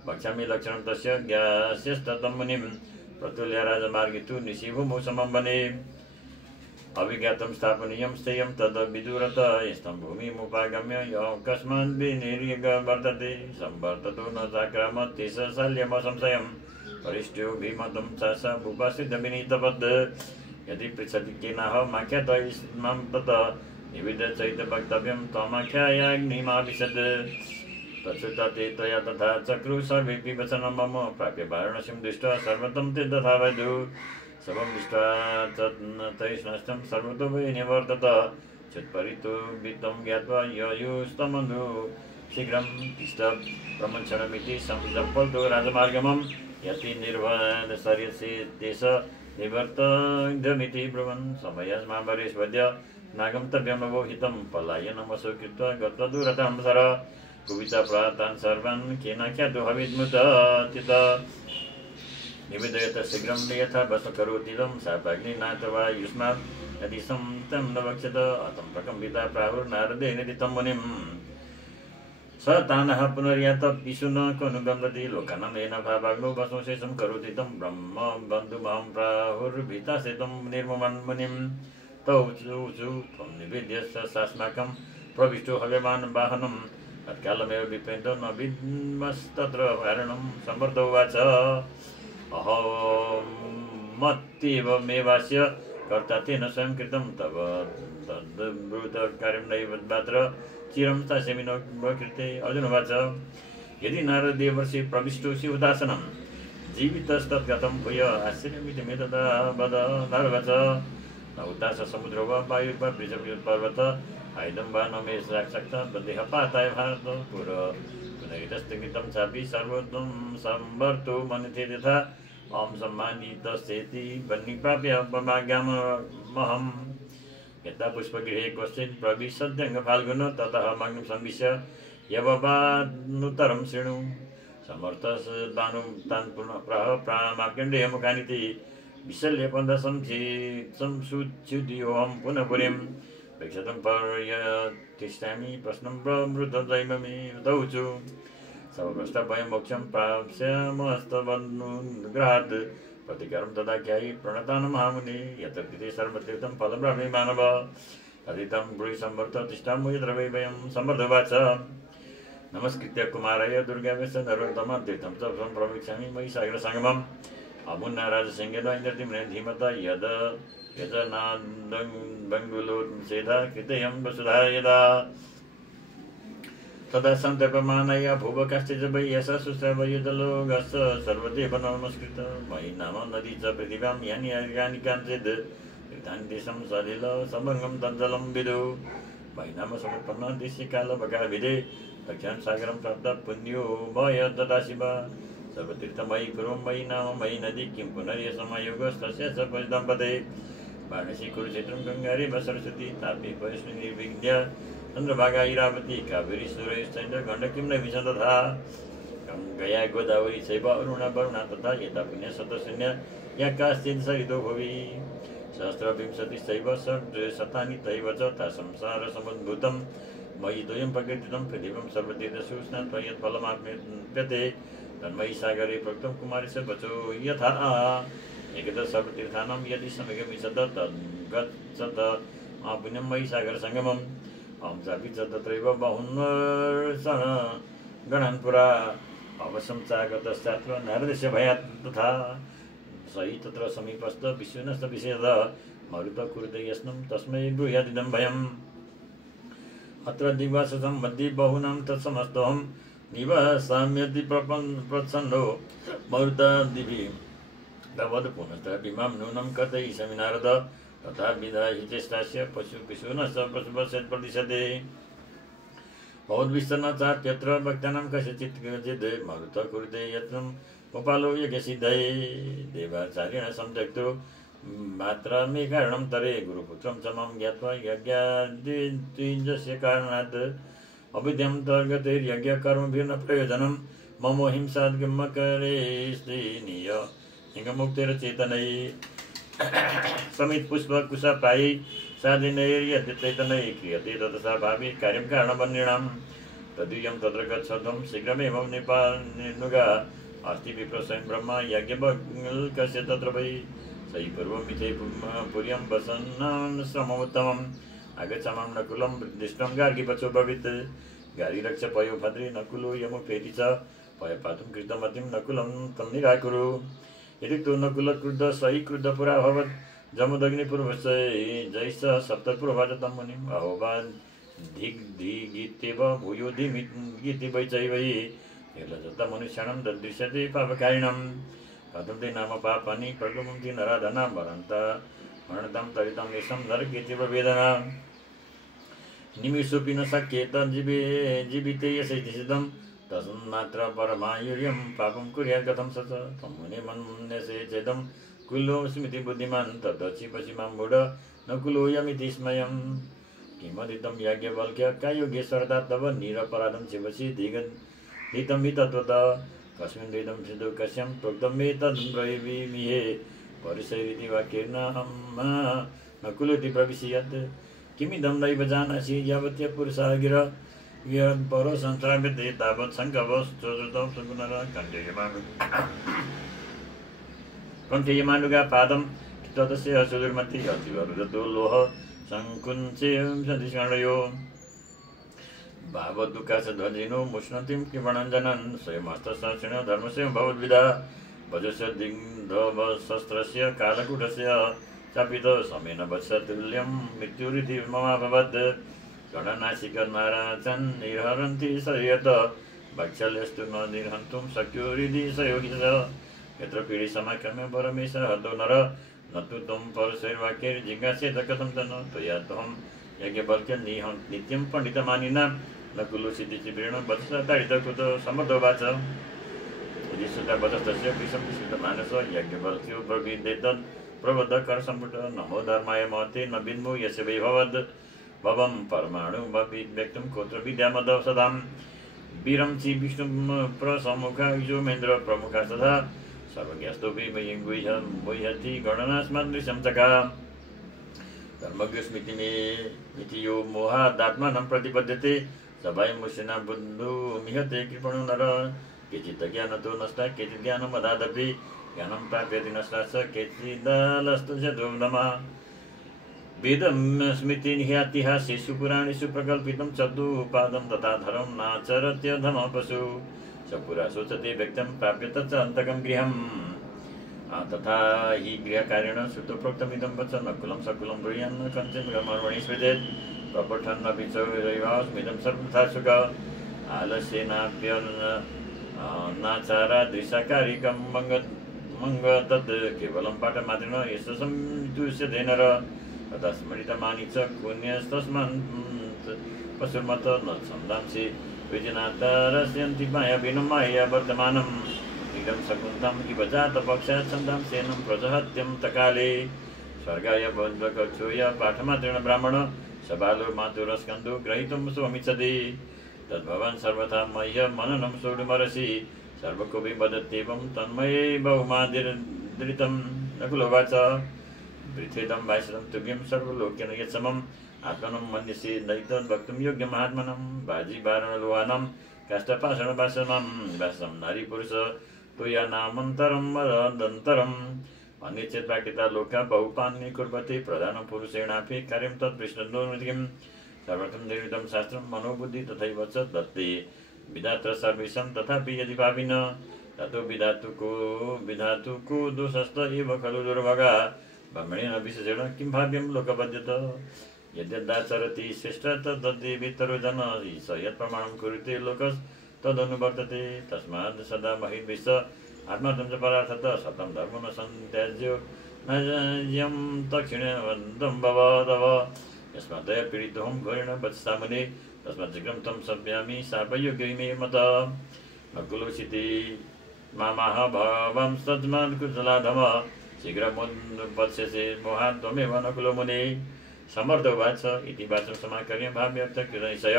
वक्ष्यामि लक्षणं तस्य ज्ञास्यस्ततं मुनिं प्रतुल्य राजमार्गे तु निशिभूमौ समं वने अभिज्ञातं स्थापनीयं स्थेयं तद् विदुरत यस्तं भूमिमुपागम्य यः कस्मात् विनिर्यवर्तते संवर्ततो न चाक्रामत्ते स शल्यमसंशयं वरिष्ठो भीमतं च स भूपसिद्धविनीतवद् यदि पृच्छति केनाहमाख्यात इमां तत् निवेद्य वक्तव्यं त्वमाख्यायाग्निमाविशत् तच्छ्रुतते त्वया तथा चक्रु सर्वेऽपि वचनं मम प्राप्य वाराणसीं दृष्ट्वा सर्वतं ते तथा वैदु सर्वं दृष्ट्वा च तैष्णष्टं सर्वतो वै निवर्तत चत्परितो वित्तं ज्ञात्वा ययुस्तमनु शीघ्रं तिष्ठ प्रमञ्चनमिति संजम्पल्तो राजमार्गमं यति निर्भयसर्यसे देश निवर्तमिति ब्रुवन् समयस्मावरेष्वद्य नागन्तव्यमवोहितं पलायनमसौ कृत्वा गत्वा दूरतां सर कुविता प्रातान् सर्वान् केनाख्यातो हविद्मुत तित निवेदयत शीघ्रं यथा वश करोतीदं सापाग्निनाथ वा युष्मात् यदि तं न वक्ष्यत अतं प्रकम्पिता प्राहुर्नारदेन तं मुनिं स तानः पुनर्यात पिशुन कनुगम्रति लोकानामेन भावाग्नो वशोशेषं करोति तं ब्रह्म बन्धुमहं प्राहुर्भीतासेतं निर्ममन् मुनिं तौ ऊचु त्वं निवेद्य सास्माकं प्रविष्टो हव्यमान् वाहनं तत्कालमेव विपेन्द्र न विद्मस्तत्र वारणं संवर्धोवाच अहमत्येवमेवास्य कर्ता तेन स्वयं कृतं तव तद्ब्रूतकार्यं नैव मात्र चिरं स्थास्यामि नकृते अर्जुनवाच यदि नारदेवर्षि प्रविष्टो शिवदासनं जीवितस्तद्गतं भूय आश्चर्यमिति मे तदा वद नारवाच न उदास समुद्र वा वायु वा पर्वत आयुधं वा न मे साक्षात् देहपाताय भारत पुनरितस्थगितं चापि सर्वोत्तम संवर्तो मन्यते तथा अहं सम्मानितस्येति वह्निप्राप्य पमाज्ञामहं यथा पुष्पगृहे क्वचित् प्रविशद्यङ्गफाल्गुन ततः मग्नं संविश्य यववानुत्तरं शृणु समर्थस्दानुं तान् पुनः प्रामार्कण्डेयमुखानिति विशल्य संशुच्युतियोऽहं पुनः पुरीं प्रेक्षतं पर्यतिष्ठामि प्रश्नं प्रवृद्धं दैवमे दौचु सर्वभ्रष्टभयं मोक्षं प्राप्स्यामस्तवनुग्रहात् प्रतिकारं तदाख्यायि प्रणतान् महामुने यत्र कृते सर्वतीर्थं फलं ब्रह्मे मानव तदितं ब्रूहि संवर्त तिष्ठामो यत्र वै वयं संवर्धवाच नमस्कृत्य कुमाराय दुर्गावेश नरोत्तमं तीर्थं च प्रवेक्ष्यामि मयि सागरसंगमं अमुना राजसिंहेन इन्द्रतिम्रेण धीमता यद यजनादं बङ्गुलोन्सेदा कृतयं वसुधा यदा तदा सन्तपमानय भुव कश्चित् वै यशः शुश्रवयुजलो गस्य सर्वदेव नमस्कृत मयि नाम नदी च पृथिव्यां यानि काञ्चित् तीर्थानि देशं सलिल समङ्गं तज्जलं विदु मयि नाम समुत्पन्न देशीकालभगाभिधे दक्षिणं सागरं प्राप्त पुण्यो मय तथा शिव सर्वतीर्थमयि पूर्वं मयि नाम मयि नदी किं पुनर्यसमयोगस्तस्य च दम्पते वाराणसी कुरुक्षेत्रं गङ्गारे सरस्वती तापी वैष्णवी निर्विघ्न चन्द्रभागा इरावती कावेरी सुरेश्चन्द्र गण्डकीं न विशन् तथा गङ्गया गोदावरी चैव अरुणा वरुणा तथा यथा पुण्य शतशून्य या काश्चित् सरितो भुवि सहस्रविंशतिश्चैव शतानि तैव च ता संसारसमुद्भूतं मयि द्वयं प्रकृतितं पृथिवीं सर्वतीर्थेषु स्नात्वा यत्फलमाप्यते तन्मयि सागरे प्रोक्तं कुमारस्य वचो यथा एकदश सर्वतीर्थानां यदि समयमिषद तद्गच्छत पुण्यं मयि सागरसङ्गमम् अहं चापि च तत्रैव बहुन्वर्षण गणान् पुरा अवश्यं चागतश्चात्र नारदस्य भयात् तथा सहि तत्र समीपस्थ विश्वनश्च विषेद मरुत कुरुते यस्नं तस्मै ब्रूयादिदं भयम् अत्र दिग्वासं मध्ये बहुनां तत्समस्तहं निवसाम्यति प्रच्छन्नो मरुतादिभिः तवद् पुनश्च विमां नूनं कथयिष्यामि नारद तथा विधाहि चेष्टास्य पशुनश्च पशुपश्यत् प्रतिशते भवद्विस्तरः चाप्यत्र भक्तानां कस्यचित् मरुत कुरुते यत्नं गोपालो यज्ञसिद्धये देवाचार्येण संत्यक्तो मात्रा मे कारणं तरे गुरुपुत्रं च मां ज्ञात्वा यज्ञाद्विजस्य कारणात् अविद्यं तर्गतैर्यज्ञकर्मभिर्न प्रयोजनं मम हिंसाद्गमकरे स्त्रीनीय हिङ्गमुक्तिरचेतनै समित पुष्पकुशाप्रायै साधिनैर्यद्यचैतनै क्रियते ततसा भावी कार्यं कारणबन्धिनां तदीयं तत्र गच्छध्वं शीघ्रमेव निपानुगा अस्ति विप्रस्वयं ब्रह्मा याज्ञवल्क्यस्य तत्र वै सहि पूर्वमिथे पुर्यं वसन्नां श्रममुत्तमम् आगच्छामां नकुलं दृष्टं गार्गिवचो भवेत् गार्गिरक्ष पयो भद्रे नकुलो यमुपेति च पयपातुं कृतमतिं नकुलं तं निराकुरु यदि नकुलक्रुद्ध सहि क्रुद्धपुरा अभवत् जमुदग्निपूर्वस्य जैस सप्तपूर्वजातं मुनिम् अहोवान् धिग्धिगीत्येव भूयो धिमिति वै चैवै निर्लज्जतमनुष्याणां ददृश्यते पापकारिणां कथं ते नाम पापानि प्रगमन्ति नराधनां मरणतां तरितां येषां नरकेत्येव वेदना निमिषोऽपि न शक्येत जीविते यशैतिसिद्धं तस्मात्र परमायुर्यं पापं कुर्यात् कथं स च त्वं मुने मन्यसे चेदं कुलोऽस्मिति बुद्धिमान् तदक्षिपसि मां मूढ न कुलोऽयमिति स्मयं किमदितं याज्ञवल्क्य कायोगेश्वरता तव निरपराधं शिवसि दिगदितं हि तत्त्वतः कस्मिन् वेदं सिद्धौ कस्यां प्रोक्तं मे तद्ब्रवीमि परिसैरिति वाक्येन न कुलोति प्रविशयत् किमिदं नैव जानासि यावत्य पुरुषः गिर परो संस्राव्यते तावत् सङ्गवश्चोदृतौ सुपुनः कण्ठेयमानुगा पादं ततस्य सुदुर्मति अतिवरुदतो लोह सङ्कुञ्चेयं सदिष्णयो भावदुःखासध्वजिनो मुष्णतिं किमणञ्जनन् स्वयमस्तशास्त्रेण धर्मस्य भवद्विधा वजस्य दिग्धवशस्त्रस्य कालकूटस्य चापित समेन वत्सतुल्यं मृत्युरिति ममाभवत् गणनाशिकनाराचन् निर्हरन्ति सयत वात्सल्यस्तु न निर्हन्तुं शक्योरिति सयोगि स यत्र पीडिसमाक्रम्य परमेश्वर हतो नर न तु त्वं परशैर्वाक्यैर्जिज्ञास्येत कथं च न त्वयात्वं यज्ञवल्क्य नित्यं पण्डितमानिना न कुलुसिद्धिचिप्रेण वत्सताडितकृत समर्थोवाच यदि श्रुता वचस्तस्य विषममानस यज्ञवल्क्यो ब्रवीदेतत् प्रबद्धकरसम्पुट नमो धर्माय महते न बिन्मु यस्य वै भवं परमाणुमव्यक्तं कोत्र विद्यामदौषधां वीरंसि विष्णुं प्रसमुखा युजोमेन्द्र प्रमुखा तथा सर्वज्ञस्तोऽपि मयि गुह्यति गणनास्मदृशं चका धर्मज्ञस्मिति मे इति यो मोहादात्मानं प्रतिपद्यते सभायमुष्यना बुद्धुमिहते कृपणो नर केचित् ज्ञानतो नष्टा केचित् ज्ञानमदादपि ज्ञानं प्राप्यति नष्टा स केचिदालस्तु चतुर्दमा वेदं स्मृतिनिहातिहासेषु पुराणेषु प्रकल्पितं चतुःपादं तथा धर्मं नाचरत्यधमपशु स पुरा शोचते व्यक्तं प्राप्य तच्च अन्तकं गृहम् तथा हि गृहकार्येण श्रुतोक्तमिदं वचन कुलं सकुलं ब्रूयान्न कञ्चन कर्मणि स्मृतेत् प्रपठन्नपि च वैवास्मिदं सर्वथा सुख आलस्येनाप्यनाचारादृशाकारिकं मङ्ग तद् केवलं पाठमात्रेण यस्य संतुष्यते नर तथा स्मृतमानि च पुण्यस्तस्मान् पशुर्मत न छन्दांसि विजनातारस्यन्ति मायाविनं माया वर्तमानम् इदं सकुन्तं इव जातपक्षात् छन्दांसेनं प्रजहत्यं तकाले स्वर्गाय बन्धकक्षूय पाठमात्रेण ब्राह्मण सबालो मातुरस्कन्धो ग्रहीतुं स्वमिच्छति तद्भवान् सर्वथा मह्य मननं सोढुमरसि सर्वकोऽपि वदत्येवं तन्मये बहुमादिरितं नकुलोवाच पृथ्वीदं वासितं तुभ्यं सर्वलोकेन यत्समम् आत्मनं मन्यसे नैतद् वक्तुं योग्यमात्मनं बाजीवारणलोहानं काष्ठपाषाणवासनं वासं नारीपुरुष तुयानामन्तरं मदन्तरम् अन्ये चेत् प्राकृता लोका बहुपान्ये कुर्वते प्रधानं पुरुषेणापि कार्यं तत् विष्णुर्निधिं सर्वर्थं निर्मितं शास्त्रं मनोबुद्धि तथैव च दत्ते विधात्र सर्वेषां तथापि यदि भाविन ततो विधातुको दोषस्त एव खलु दुर्भगा ब्रह्मणेन विशेषेण किं भाव्यं लोकपद्यत यद्यदाचरति श्रेष्ठ तद्देवीतरो जन स यत्प्रमाणं कुरुते लोकस् तदनुवर्तते तस्मात् सदा महिर्विश्व आत्मार्थं च परार्थत सतं धर्मो न सन्त्याज्यो न यं दक्षिणवन्तं भव तव यस्मात् दया पीडितोऽहं घोरेण वत्सा मुने तस्मात् शीघ्रं तं सव्यामि शापयोग्यै मे मत नकुलोचिति मामाह भवं तस्मात् कुशलाधम शीघ्रमुत्पत्स्यसे मोहात् त्वमेव नकुलो मुने समर्थ उवाच इति वाचं समाकर्य भाव्यर्थकृतनिश्चय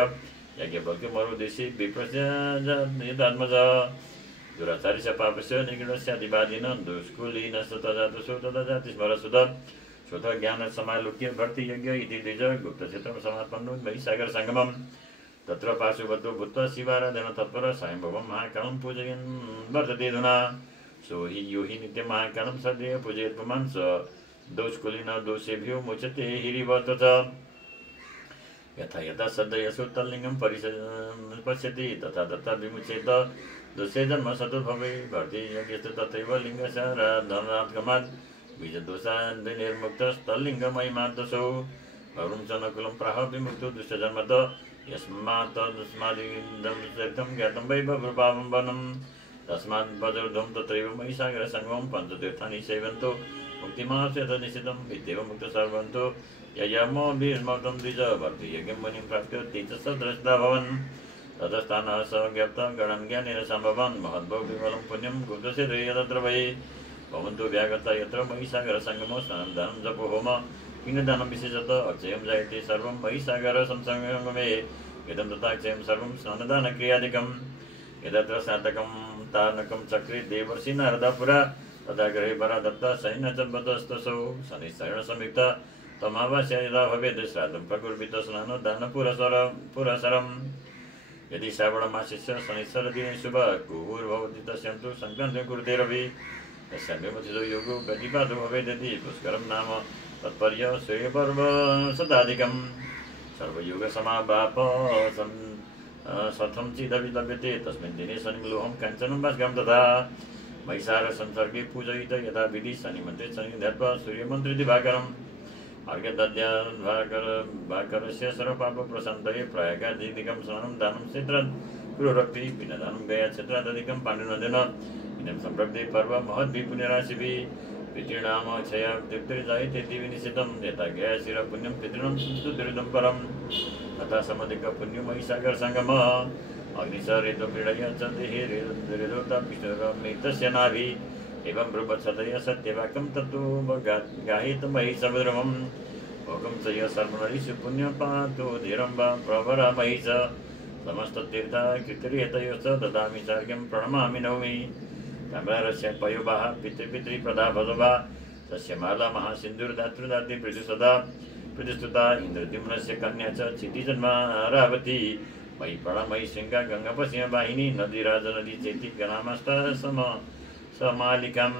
याज्ञवल्क्यो मरुदेशे विप्रस्य यदात्मज दुराचारी च पापस्य निगडस्यादिवादिन दुष्कुलीनश्च तजातुषु तदा जातिस्मरसुत श्रोत ज्ञान समालोक्य भर्ति यज्ञ इति द्विज गुप्तक्षेत्रं समापन्नो महिसागर सङ्गमम् तत्र पार्श्वबद्धो भूत्वा शिवाराधन तत्पर स्वयंभवं महाकालं पूजयन् वर्तते अधुना सो हि यो हि नित्यं महाकालं सदैव पूजयेत् पुमान् स दोषकुलीन दोषेभ्यो मुच्यते हिरिवत च यथा यथा श्रद्धयसो तल्लिङ्गं पश्यति तथा तथा विमुच्येत दोषे जन्म सतुर्भवे भर्ति यज्ञस्तु तथैव लिङ्गसाराधनात्कमात् बीजदोषान्निर्मुक्तस्तल्लिङ्गमहिमाद्दशो भवं च नकुलं प्राह विमुक्तो दुष्टजन्मत यस्मात् तस्मादिदं चरितं ज्ञातं वै बभ्रुपावं वनं तस्मात् वज्रध्वं तत्रैव महिसागरसङ्गमं पञ्चतीर्थानि सेवन्तो मुक्तिमास्य तद्निश्चितं इत्येव मुक्तसर्वन्तो ययामो भीष्मक्तं द्विज भक्ति यज्ञं मुनिं प्राप्य ते च सद्रष्टा भवन् ततस्तानः स ज्ञाप्तः गणं ज्ञानेन सम्भवन् महद्भव विमलं पुण्यं गुप्तस्य यदत्र वै भवन्तो व्यागता यत्र महिसागरसङ्गमो स्नानं जपो होम पिण्डदानं विशेषत अक्षयं जायते सर्वं महिसागरसंसङ्गमे यदं तथाक्षयं सर्वं स्नानदानक्रियादिकं यदत्र स्नातकं तानकं चक्रे देवर्षि नारदा पुरा तदा गृहे परा दत्ता सैन्य च बदस्तसौ शनिश्चरेण संयुक्त तमावास्या यदा भवेत् श्राद्धं प्रकुर्वित स्नान दान पुरसरम् यदि श्रावणमासस्य शनिश्चरदिने शुभ कुहुर्भवति तस्यां तु सङ्क्रान्तिं कुरुते रवि तस्यां विमुचितो योगो गतिपातो भवेत् यदि पुष्करं नाम तत्पर्य सूर्यपर्व शताधिकं सर्वयोगसमावाप सथं चिदविलभ्यते तस्मिन् दिने शनिलोहं काञ्चनं भास्करं तथा महिषार संसर्गे पूजयित यथा विधि शनिमन्त्रे शनि ध्यात्वा सूर्यमन्त्रे दिवाकरम् अर्घ्यदद्याभाकरस्य सर्वपापप्रशान्तये प्रयागादिकं स्नानं दानं क्षेत्रात् गुरुरक्ति पिण्डदानं गया क्षेत्रादधिकं पाण्डुनन्देन इदं सम्प्रक्ते पर्व महद्भिपुण्यराशिभिः पितॄणाम क्षया तृप्तिर्जायते दिवि निषिद्धं यथा गया शिरपुण्यं पितॄणां सुदृढं परम् तथा समधिकपुण्यो महिसागरसङ्गमः अग्निशरेतो क्रीडया च देहे रेदोता विष्णुरमेतस्य नाभि एवं ब्रुवत्सदय सत्यवाक्यं तत्तो गाहेत मयि समुद्रमं भोगं च य सर्वनरीषु पुण्यपातो धीरं वा प्रवरा मयि च समस्ततीर्था कृतिर्यतयोश्च ददामि चार्घ्यं प्रणमामि नौमि ताम्ररस्य पयोवाह पितृपितृप्रदा भजवा तस्य माला महासिन्धुर्दातृदाति पृथुसदा पृथुस्तुता इन्द्रद्युम्नस्य कन्या च क्षितिजन्मारावती मयि प्रणमयि शृङ्गा गङ्गा पश्चिम वाहिनी नदी राजनदी चेति गणामस्ता समालिकाम्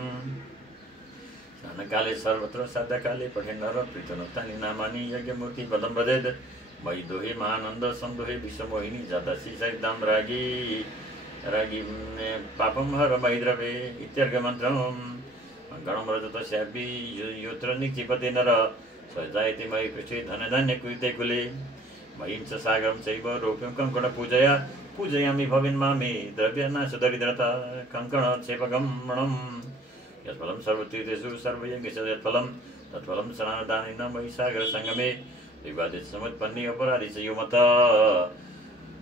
स्नानकाले सर्वत्र साध्यकाले पठेन् नर पृथुनोक्तानि नामानि यज्ञमूर्ति पदं वदेत् मयि दोहे महानन्द सन्दोहे विश्वमोहिनी जातासि सहितां रागी पापं हर मयि द्रवे इत्यर्घमन्त्रम् कङ्कणं रजतस्यापि योत्र निक्षिपते नर सजायते मयि पृष्ठे धनधान्य कुलिते कुले मयीं च सागरं चैव रोप्यं कङ्कणपूजया पूजयामि भवेन् मामे द्रव्यनाश दरिद्रता कङ्कणक्षेपगमनम् यत्फलं सर्वतीर्थेषु सर्वयज्ञेषु यत्फलं तत्फलं स्नानदानेन मयि सागरसङ्गमे विवादित समुत्पन्ने अपराधि च यो मत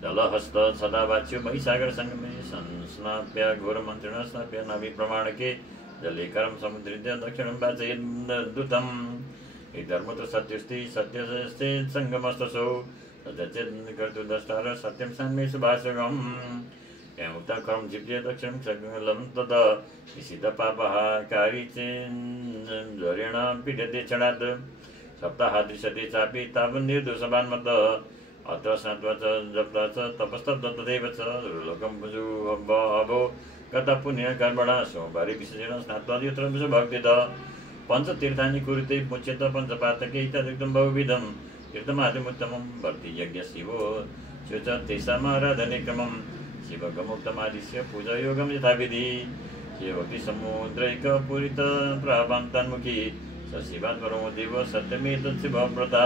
जलहस्त सदा वाच्यो मयि सागरसङ्गमे संस्नाप्य घोरमन्त्रिण स्नाप्य नाभि प्रमाणके जले करं समुद्रिद्य दक्षिणं वाचयेद्दूतं हि धर्मतो सत्यस्ति सत्यस्ते सङ्गमस्तसौ सत्यचेत् कर्तुदष्टार सत्यं सान्मे सुभाषगम् यमुक्तकरं जिप्य दक्षिणं सकलं तद निषिद्धपापः कारी चेन्द्रेण पीड्यते क्षणात् सप्ताह दृश्यते चापि तावन्निर्दोषवान्मत अत्र स्नात्वा च जप्त्वा च तपस्तप्त तथैव च लोकं भुजु अभो गता पुण्य कर्मणा सोमवारे विशेषेण स्नात्वा यत्र भक्तिद पञ्चतीर्थानि कुरुते मुच्यत पञ्चपातके तदुक्तं बहुविधं तीर्थमादिमुत्तमं भक्ति यज्ञ शिवो च तेषामाराधने क्रमं शिवगमुक्तमादिस्य पूजायोगं यथाविधि शिवभक्तिसमुद्रैकपूरित प्रापान्तान्मुखी स शिवात्मरो देव सत्यमेतत् शिवव्रता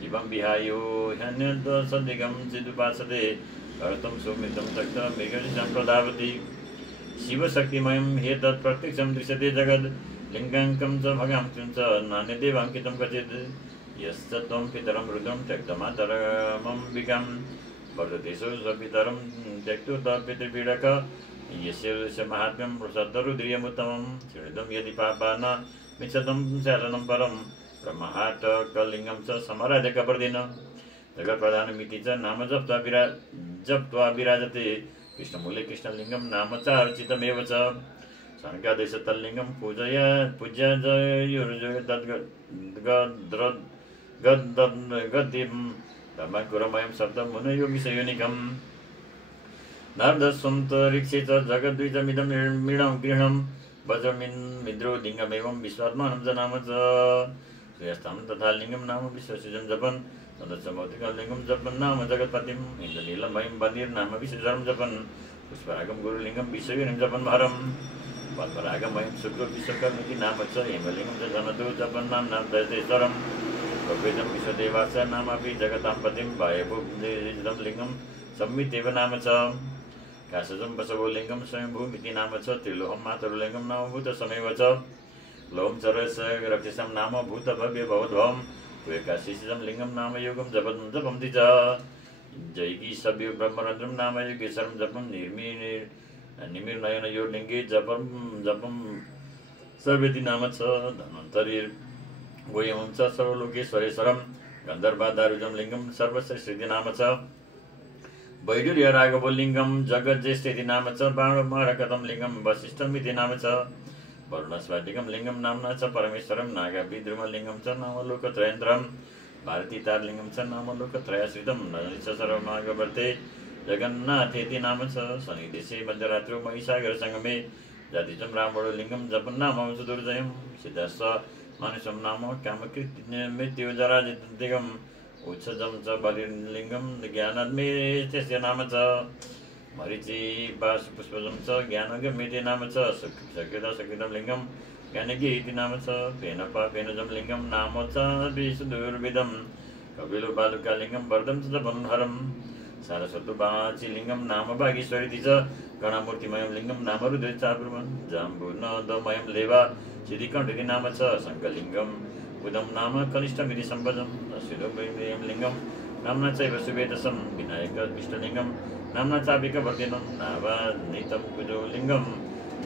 शिवं विहायो ह्यन्यत् सदिगं चिदुपासते कर्तुं सुमितं तक्तमेघनिशं प्रधावति शिवशक्तिमयं ह्येतत् प्रत्यक्षं दृश्यते जगद् लिङ्गाङ्कं च भगांशं च नान्यदेवाङ्कितं क्वचित् यश्च त्वं पितरं रुद्रं त्यक्तमातरमम्बिकां वर्धतेषु स्वपितरं त्यक्तुत पितृपीडक यस्य महात्म्यं सत्तरुद्रियमुत्तमं शृणुतं यदि पापा न मिच्छतं शासनं परं ब्रह्माटकलिङ्गं च समराध्य कपर्दिन जगत्प्रधानमिति च नाम जप्त्वा विराजते कृष्णमूले कृष्णलिङ्गं नाम च अर्चितमेव च शङ्कादेशतल्लिङ्गं पूज्य गद्दिं धर्मकुरमयं शब्दं मुनयोगिशयोनिकम् नारदस्वन्तरिक्षे च जगद्विजमिदं निर्मीणं गृहणं वज्रमिन्द्रो लिङ्गमेवं विश्वात्मानं च नाम च श्रेयस्थं तथा लिङ्गं नाम विश्वसिजं जपन् तदच भौतिकलिङ्गं जपन् नाम जगत्पतिम् इन्द्रनीलमयं बन्दिर्नाम विश्वधरं जपन् पुष्परागं गुरुलिङ्गं विश्ववीरं जपन् भारं पद्मरागमयं शुक्र विश्वकर्मिति नाम च हेमलिङ्गं च धनदो जपन् नाम्नां दशेश्वरं प्रभेदं विश्वदेवास नामापि जगतां पतिं वायभूमिदं लिङ्गं संमितेव नाम च काशजं बसवो लिङ्गं स्वयंभूमिति नाम च त्रिलोहं मातरुलिङ्गं नाम भूतसमेव च लोहं चरस रक्षसं नाम भूतभव्य भवद्भवं वेकाशिषं लिङ्गं नाम योगं जपन्ति च जैगी सभ्यो ब्रह्मरन्ध्रं नाम योगेश्वरं जपं निमिर्नयनयोर्लिङ्गे जपं सर्वेति नाम च धन्वन्तरिर्गोयमं च सर्वलोकेश्वरेश्वरं गन्धर्वादारुजं लिङ्गं सर्वश्रेष्ठिति नाम च वैडूर्य राघवलिङ्गं जगज्येष्ठेति नाम च बाणमारकतं लिङ्गं वसिष्ठमिति नाम च वरुणस्वाटिकं लिङ्गं नाम्ना च परमेश्वरं नागाभिद्रुमलिङ्गं च नाम लोकत्रयेन्द्रं भारतीतारलिङ्गं च नाम लोकत्रयाश्रितं नलिशसर्वमार्गवर्ते जगन्नाथेति नाम च शनिदेशे मध्यरात्रौ महिसागरसङ्गमे जातिचं रामबडोलिङ्गं जपन्नामं सुदुर्जयं सिद्धस्स मानुषं नाम कामकृत्मृत्युजराजितम् उच्छजं च बलिर्लिङ्गं ज्ञानाद्मेत्यस्य नाम च मरीचि पुष्पजं च ज्ञानगम्यते नाम च सकृतं लिङ्गं ज्ञानज्ञ इति नाम च पेनजं लिङ्गं नाम च विशुदुर्विदं कपिलो बालुकालिङ्गं वरदं च जपन्हरं सारस्वतुबाचिलिङ्गं नाम भागीश्वरीति च गणमूर्तिमयं लिङ्गं नाम रुद्रे चाब्रुवन् जाम्बुनदमयं लेवा सिद्धिकण्ठिति नाम च शङ्खलिङ्गं बुधं नाम कनिष्ठमिति सम्पदं अश्विदोपयं लिङ्गं नाम्ना चैव सुवेदसं विनायकविष्टलिङ्गं नाम्ना चापिकवर्धिनं नावानितं कुजोलिङ्गं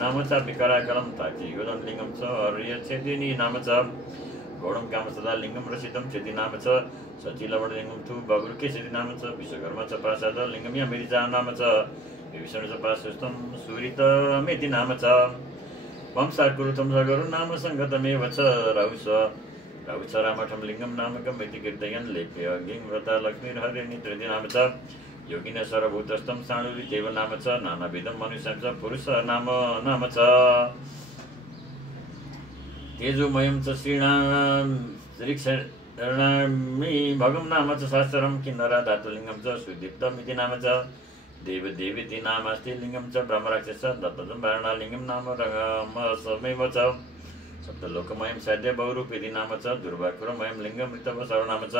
नाम चापि कराकलं ताचियोदं लिङ्गं च अर्यच्छेदिनी नाम च गौडं कामसदा लिङ्गं रसितं चेति नाम च सचिलवडलिङ्गं तु बगुरुकेशेति नाम च विश्वकर्मा च प्रासाद लिङ्गं यमिरिचा नाम च विभीषण च पाशुस्तं सुरितमिति नाम च वंशाकुरुतं सगरु नाम सङ्गतमेव च रौष रामठं लिङ्गं नाम गम्यति कीर्तयन् लेप्य गिङ्व्रता लक्ष्मीर्हरिणित्रिति नाम च योगिन सर्वभूतस्थं साणुरितेव नाम च नानाविधं मनुष्यं च पुरुष नाम च तेजोमयं च श्रीणामि भगं नाम च शास्त्रं किन्नरा धातुलिङ्गं च सुदीप्तमिति नाम च देवदेवीति नामास्ति लिङ्गं च ब्रह्मराक्षस दत्तजं वारणालिङ्गं नाम रङ्गमसमेव च सप्तलोकमयं साध्य बहुरूपेति नाम च दुर्वाकुरमयं लिङ्गं ऋतव सर्वनाम च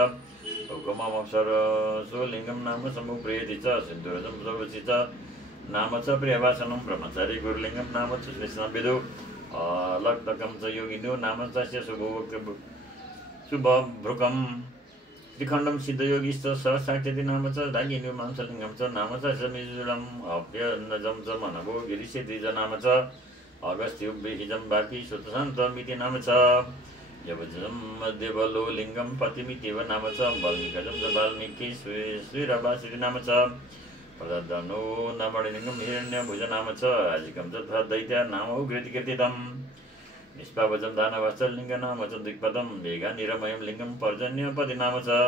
औकममप्सरसो लिङ्गं नाम समुप्रियति च सिन्धुरजं सर्वसि च नाम च प्रियवासनं ब्रह्मचारी गुरुलिङ्गं नाम च श्रेष्ठविदु अलक्तकं च योगिनो नाम तस्य शुभभ्रुकं त्रिखण्डं सिद्धयोगिश्च सहस्राक्षति नाम च धागिनी मांसलिङ्गं च नाम च समिजुलम् अभ्यनजं च मनगो गिरिशेद्रिज नाम च अगस्त्युभिहिजं वापि सुतसन्तमिति नाम च यवजं देवलो लिङ्गं पतिमित्येव नाम च वाल्मीकजं च वाल्मीकि श्रीरवासिति नाम च प्रदनो नमणिलिङ्गं हिरण्यभुज नाम च आजिकं च दैत्य नाम उग्रतिकीर्तितम् निष्पावजं दानवात्सलिङ्ग नाम च दिक्पदं मेघानिरमयं लिङ्गं पर्जन्यपति नाम च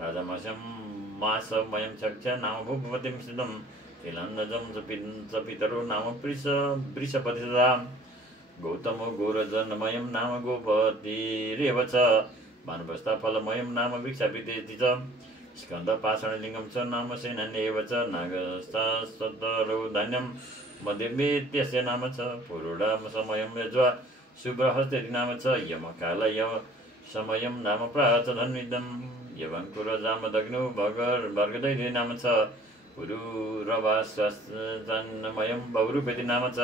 राजमशं मासमयं चक्ष नाम भूपतिं स्थितं तिलन्दजं च पितरो नाम वृषपति सदा गौतमो गोरजनमयं नाम गोपतिरेव च मानवस्थाफलमयं नाम वृक्षापितेति च स्कन्दपाषाणलिङ्गं च नाम सेनान्येव च नागस्थरो धान्यं मध्यमेत्यस्य नाम च पुरुडामसमयं यज्वा शुभ्रहस्तेति नाम च यमकालय समयं नाम प्रातधन्विदं यवङ्कुरजामदग्नो भर्गदैति नाम च पुरुरवास्वन्मयं बहुरूपेति नाम च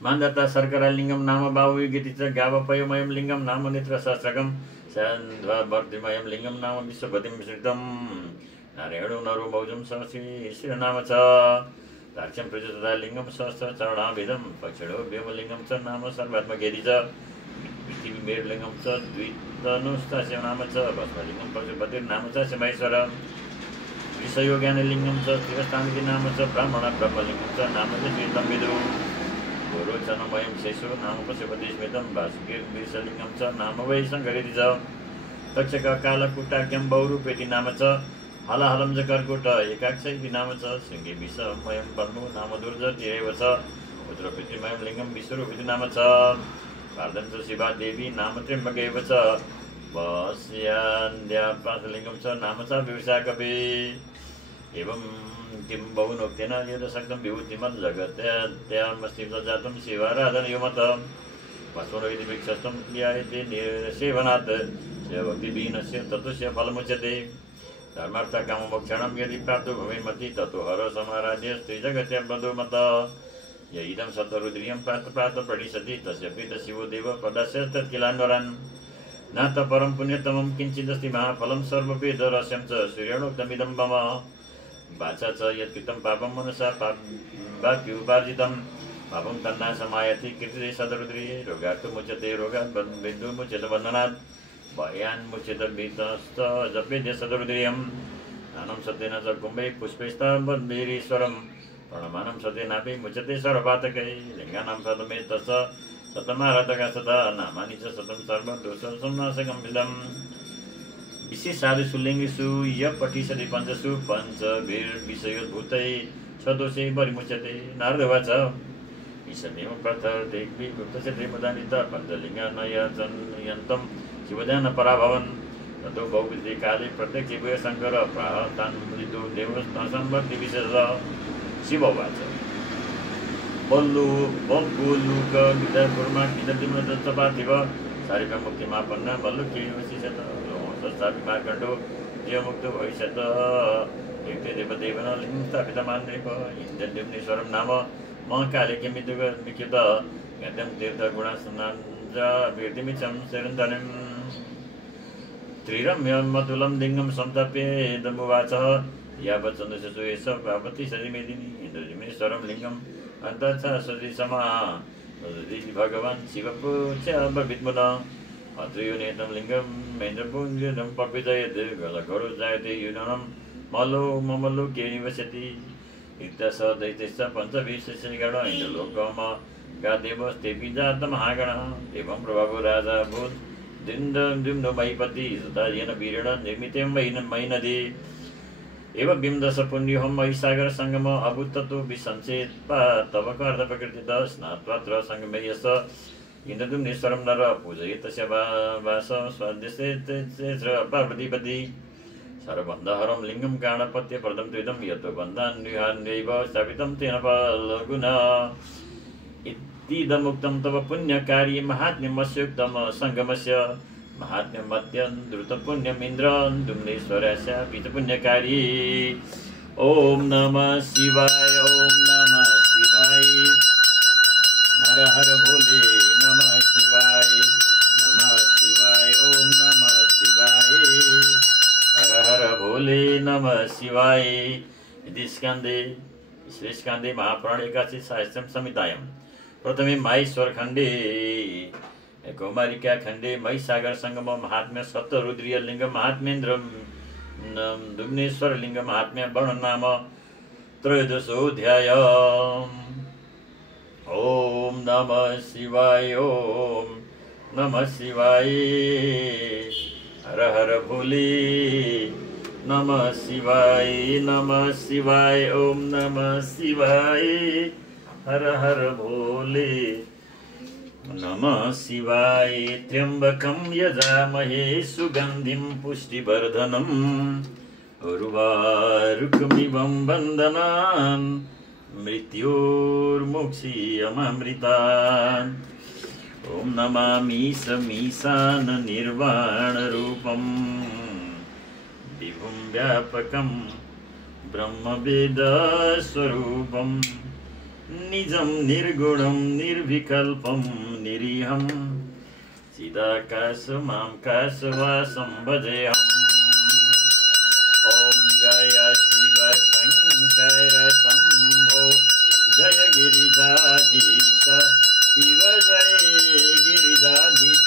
मान्दता शर्करालिङ्गं नाम बाहुयुगेति च गावपयोमयं लिङ्गं नाम नेत्रसहस्रकं सन्ध्वाभर्तिमयं लिङ्गं नाम विश्वपतिं श्रितं नारायणो नरो मौजं सहस्रनाम च दाक्ष्यं प्रजतदा लिङ्गं सहस्रचरणाभिधं पक्षिणो व्योमलिङ्गं च नाम सर्वात्मकेति च पृथिवीमेरुलिङ्गं च द्वितनुस्तस्य नाम च भस्मलिङ्गं पशुपतिर्नाम च महेश्वर विषयोज्ञानलिङ्गं च शिवस्थामिति नाम च ब्राह्मण ब्रह्मलिङ्गं च नाम च श्रीतं विदु गोरोचनमयं शेषो नाम पशुपति स्मृतं वासुकीर्विषलिङ्गं च नाम वै शङ्करेति च तक्षककालकुटाख्यं बहुरूपेति नाम च हलहलं च कर्कुट एकाक्षैति नाम च शृङ्गे विषमयं पद्मो नाम दुर्जतिरेव च पुत्रपितृमयं लिङ्गं विश्वरूपिति नाम च पार्दं च शिवादेवी नाम त्र्यम्बकैव च वस्यान्द्यापासलिङ्गं च नाम च विवशाकपि एवं किं बहुनोक्तेन यदशक्तं विभूतिमत् जगत्यामस्ति जातं शिवाराधनयोमत भस्मनो इति वृक्षस्थं ज्ञायते सेवनात् शिवभक्तिविहीनस्य तत्त्वस्य फलमुच्यते धर्मार्थकाममोक्षणं यदि प्राप्तो भवेन्मति ततो हर समाराध्यस्ते जगत्याबद्धोमत य इदं सतरुद्रियं प्रात प्रणिशति तस्य पितः शिवो देव पदास्य तत्किलान्वरान् न त परं पुण्यतमं किञ्चिदस्ति महाफलं सर्ववेदरहस्यं च सूर्यणोक्तमिदं मम वाचा च यत्कृतं पापं मनसा पाप्युपार्जितं पापं तन्नाशमायति कीर्तिते सतरुद्रिये रोगार्थमुच्यते रोगात् विद्युमुच्यते बन्धनात् भयान्मुच्यते भीतश्च जपेद्य सतरुद्रियं स्नानं सत्येन च कुम्भै पुष्पैस्तबद्धीरीश्वरं प्रणमानं सत्येनापि मुच्यते सर्वपातकै लिङ्गानां शतमेतश्च शतमाराधका सदा नामानि च शतं सर्वदोषसंनाशकं विदम् विशेषादिषु लिङ्गेषु य पठिष्यति पञ्चसु पञ्चभिर्विषयोद्भूतै छदोषै परिमुच्यते नारदवाच ईशमेव प्रथर्तेग्विभुक्तस्य त्रिमुदानित पञ्चलिङ्गानयजन्यन्तं शिवध्यानपराभवन् ततो बहुविधे काले प्रत्यक्षेभूय शङ्कर प्राह तान् मृदु देवस्तासंवर्ति विशेष शिववाच बल्लुक विद्या कुर्मा किदतिमृतपार्थिव शारीरिकमुक्तिमापन्न बल्लुके वशिष्यत मार्कण्डो जीवमुक्तो भविष्यत् युक्ते देवदेवन लिङ्गं स्थापितमान्देव इन्द्रद्युम्नेश्वरं नाम महाकाले किमित्युक्त गद्यं तीर्थगुणासनाञ्जाभिर्तिमिचं शरन्तनिं त्रिरम्यमतुलं लिङ्गं संतप्येदमुवाच यावच्चन्द्रशु एष पार्वती सतिमेदिनी इन्द्रद्युम्नेश्वरं लिङ्गम् अन्तः सदृशमा भगवान् शिवपूज्य भवित्मुदा अत्रियोनेतं लिङ्गं मेन्द्रपुञ्जं पविजयत् गलघोरो जायते युननं मलो ममलोके निवसति इत्यस दैत्यश्च पञ्चविंशस्य गण इन्द्रलोकमा गादेवस्तेऽपि जातमहागण एवं प्रभावो राजा भूत् द्युम्नो मयिपति तथा येन वीरेण निर्मितं मयि नदी एवं बिम्दश पुण्योहं महिसागर सङ्गम अभूत् ततो विसंचेत् तव कर्तप्रकृतितः स्नात्वात्र सङ्गमे यस्य इन्द्रद्युम्नेश्वरं नर पूजयेतस्य वास स्वाद्यस्य पार्वतीपति सर्वबन्धहरं लिङ्गं गाणपत्यप्रदं त्रिदं यतो बन्धान्विहान्यैव स्थापितं तेन फलगुना तीदमुक्तं तव पुण्यकारी महात्म्यमस्युक्तम संगमस्य महात्म्यमत्यं द्रुतपुण्यमिन्द्रं दुम्नेश्वरस्य पीतपुण्यकारी। ओम नमः शिवाय, ओम नमः शिवाय, हर हर भोले नमः शिवाय, नमः शिवाय, ओम नमः शिवाय, हर हर भोले नमः शिवाय। इति स्कन्दे श्रीस्कन्दे महापुराणे एकादशी साहित्यं संहितायां प्रथमे माहेश्वरखण्डे कौमारिका खण्डे महिसागर संगम महात्म्य सप्तरुद्रीय लिंग महात्मेन्द्रम दुम्नेश्वर लिंग महात्म्य वर्णन नाम त्रयोदशोऽध्याय। ओम नमः शिवाय, ओम नमः शिवाय, हर हर भोले नमः शिवाय, नमः शिवाय, ओम नमः शिवाय, हर हर भोले नमः शिवाय। त्र्यंबकं यजामहे सुगंधिं पुष्टिवर्धनम् उर्वारुकमिवं वन्दनान् मृत्योर्मुक्षीयमामृतान्। ओम नमामि समीशान निर्वाणरूपं विभुं व्यापकं ब्रह्मवेदस्वरूपं निजं निर्गुणं निर्विकल्पं निरीहं चिदाकाशमाकाशवासं भजेऽहम्। ओम जय शिव शंकर शंभो जय गिरिजाधीश शिव जय गिरिजाधीश।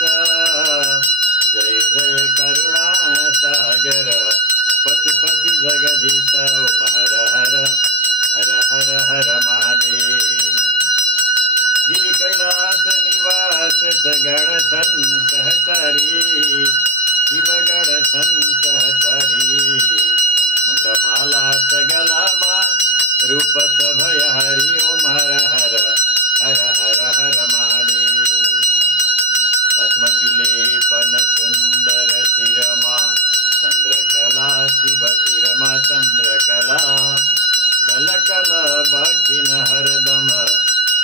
जय जय करुणा सागर पशुपति जगदीश। ओम हर हर हर हर हर महादेव। गिरि कैलास निवास गण छन् सहचारी शिव गण छन् सहचारी। मुंडमाला गलामा रूप भय हरि। ओम हर हर हर हर हर महादेव। भस्म विलेपन सुंदर शिरमा चंद्रकला शिव शिरमा चंद्रकला। कल कल भक्ति न हरदम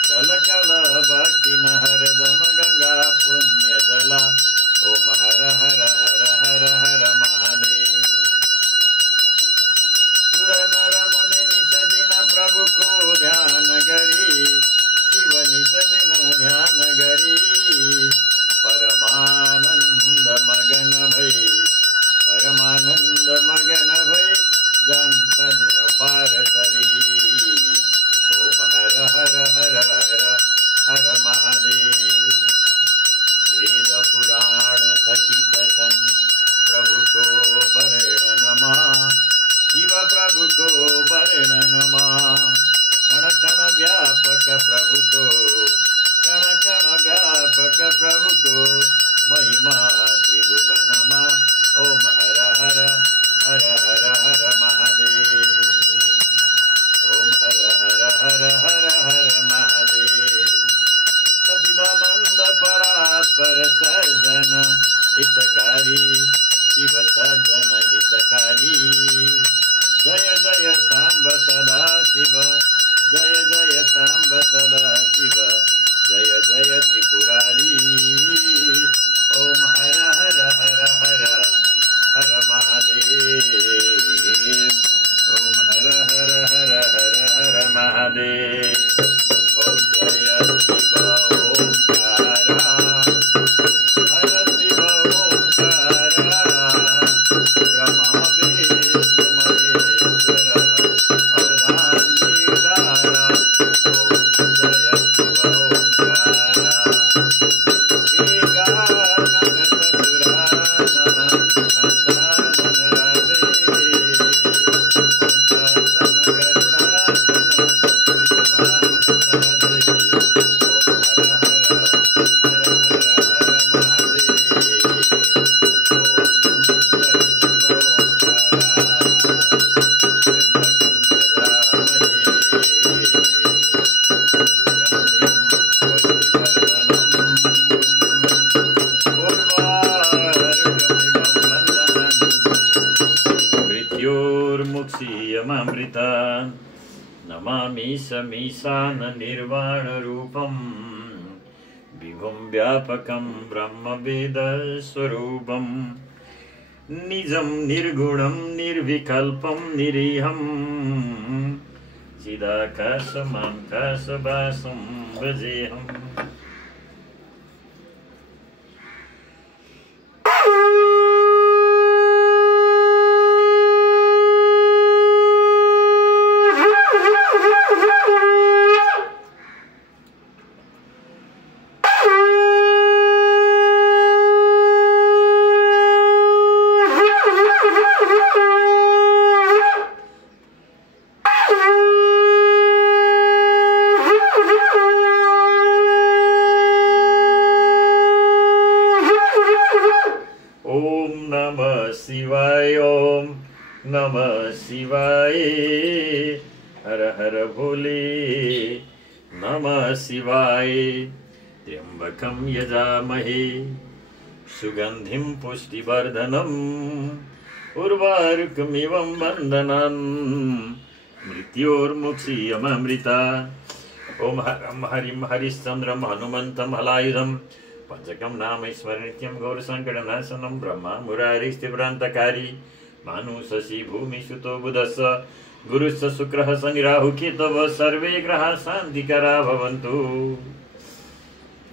कल कल भक्ति न हरदम गंगा पुण्य जला। ओम हर हर हर हर हर महादेव। सुर नर मुनि निस दिन प्रभु को ध्यान गरी शिव निस दिन ध्यान गरी। परमानंद मगन भई परमानंद मगन भई जानतन पार तरी। ओम हर हर हर हर हर महादेव। वेद पुराण थकित छन् प्रभु को वर्णनमा शिव प्रभु को वर्णनमा। कण कण व्यापक प्रभु को कण कण व्यापक प्रभु को महिमा त्रिभुवनमा। ओम हर हर हर हर हर महादेव। ओम हर हर हर हर हर महादेव। सच्चिदानंद परात्पर सज्जन हितकारी शिव सज्जन हितकारी। जय जय सांब सदा शिव जय जय सांब सदा शिव जय जय त्रिपुरारी। ओम हर हर हर हर हर महादेव। ओम हर हर हर हर हर महादेव। ओम जय शिव ओंकारा हर शिव ओंकारा। ब्रह्मा विष्णु महेश्वर अर्धांगीधारा। ओम जय शिव ओंकारा। एकानन चतुरानन पंचानन राधे। पंचासन करुणासन विश्वान साधे। ओम हर हर हर हर हर महादेव। ओम जय शिव ओंकारा। त्र्यंबकं यजामहे सुगन्धिं पुष्टिवर्धनम् उर्वारुकमिवं वन्दनान् मृत्योर्मुक्षीयमामृतान्। नमामि समीशान निर्वाणरूपं विभुं व्यापकं ब्रह्मवेदस्वरूपं निजं निर्गुणं निर्विकल्पं निरीहं चिदाकाशमाकाशवासं भजेऽहम्। शिवाय ओम नमः शिवाय हर हर भोले नमः शिवाय त्र्यंबकं यजामहे सुगंधिं पुष्टिवर्धनम् उर्वारुकमिवं वन्दनान् मृत्योर्मुक्षीयममृता। ओम हरं हरिं हरिश्चन्द्रं हनुमन्तं हलायुधं पंचकं नाम स्मरणित्यं गौरसङ्कटनाशनं ब्रह्मा मुरारिस्तिभ्रान्तकारी मानुषसी भूमिसुतो बुधस्य गुरुश्च शुक्रः शनि राहु केतवः सर्वे ग्रहाः शान्तिकरा भवन्तु।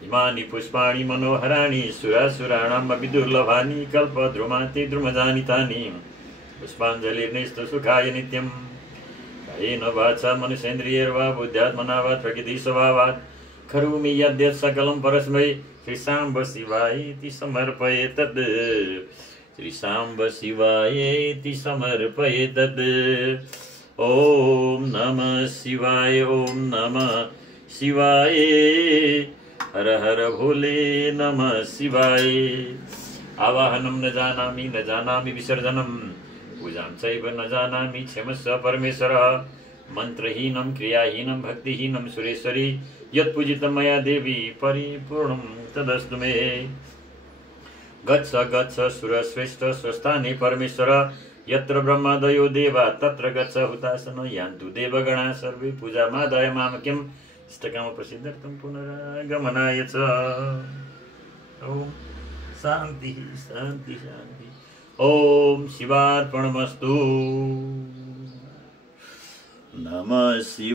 इमानि पुष्पाणि मनोहराणि सुरासुराणाम् अपि दुर्लभानि कल्पद्रुमाति द्रुमजानि तानि पुष्पाञ्जलिर्निस्तु सुखाय नित्यम्। कायेन वाचा मनुष्येन्द्रियैर्वा बुद्ध्यात्मना वा प्रकृतिस्वभावात् करोमि यद्यत् सकलं परस्मै श्रीशाम्ब शिवायेति समर्पयेतद् श्रीशाम्ब शिवायेति समर्पयेतद्। ओम नमः शिवाय ओम नमः शिवाय हर हर भोले नमः शिवाय। आवाहनं न जानामि विसर्जनं पूजां चैव न जानामि क्षमस्व परमेश्वरः। मन्त्रहीनं क्रियाहीनं भक्तिहीनं सुरेश्वरी यत्पूजितं मया देवी परिपूर्णं तदस्तु मे। गच्छ गच्छ सुरश्रेष्ठ स्वस्थाने परमेश्वर यत्र ब्रह्मादयो देवा तत्र गच्छ हुतासन यान्तु देवगणा सर्वे पूजामादाय मामक्यम् इष्टकामप्रसिद्ध्यर्थं पुनरागमनाय च। ओम शान्ति शान्ति शान्ति। ओम शिवार्पणमस्तु। नमः शिवाय।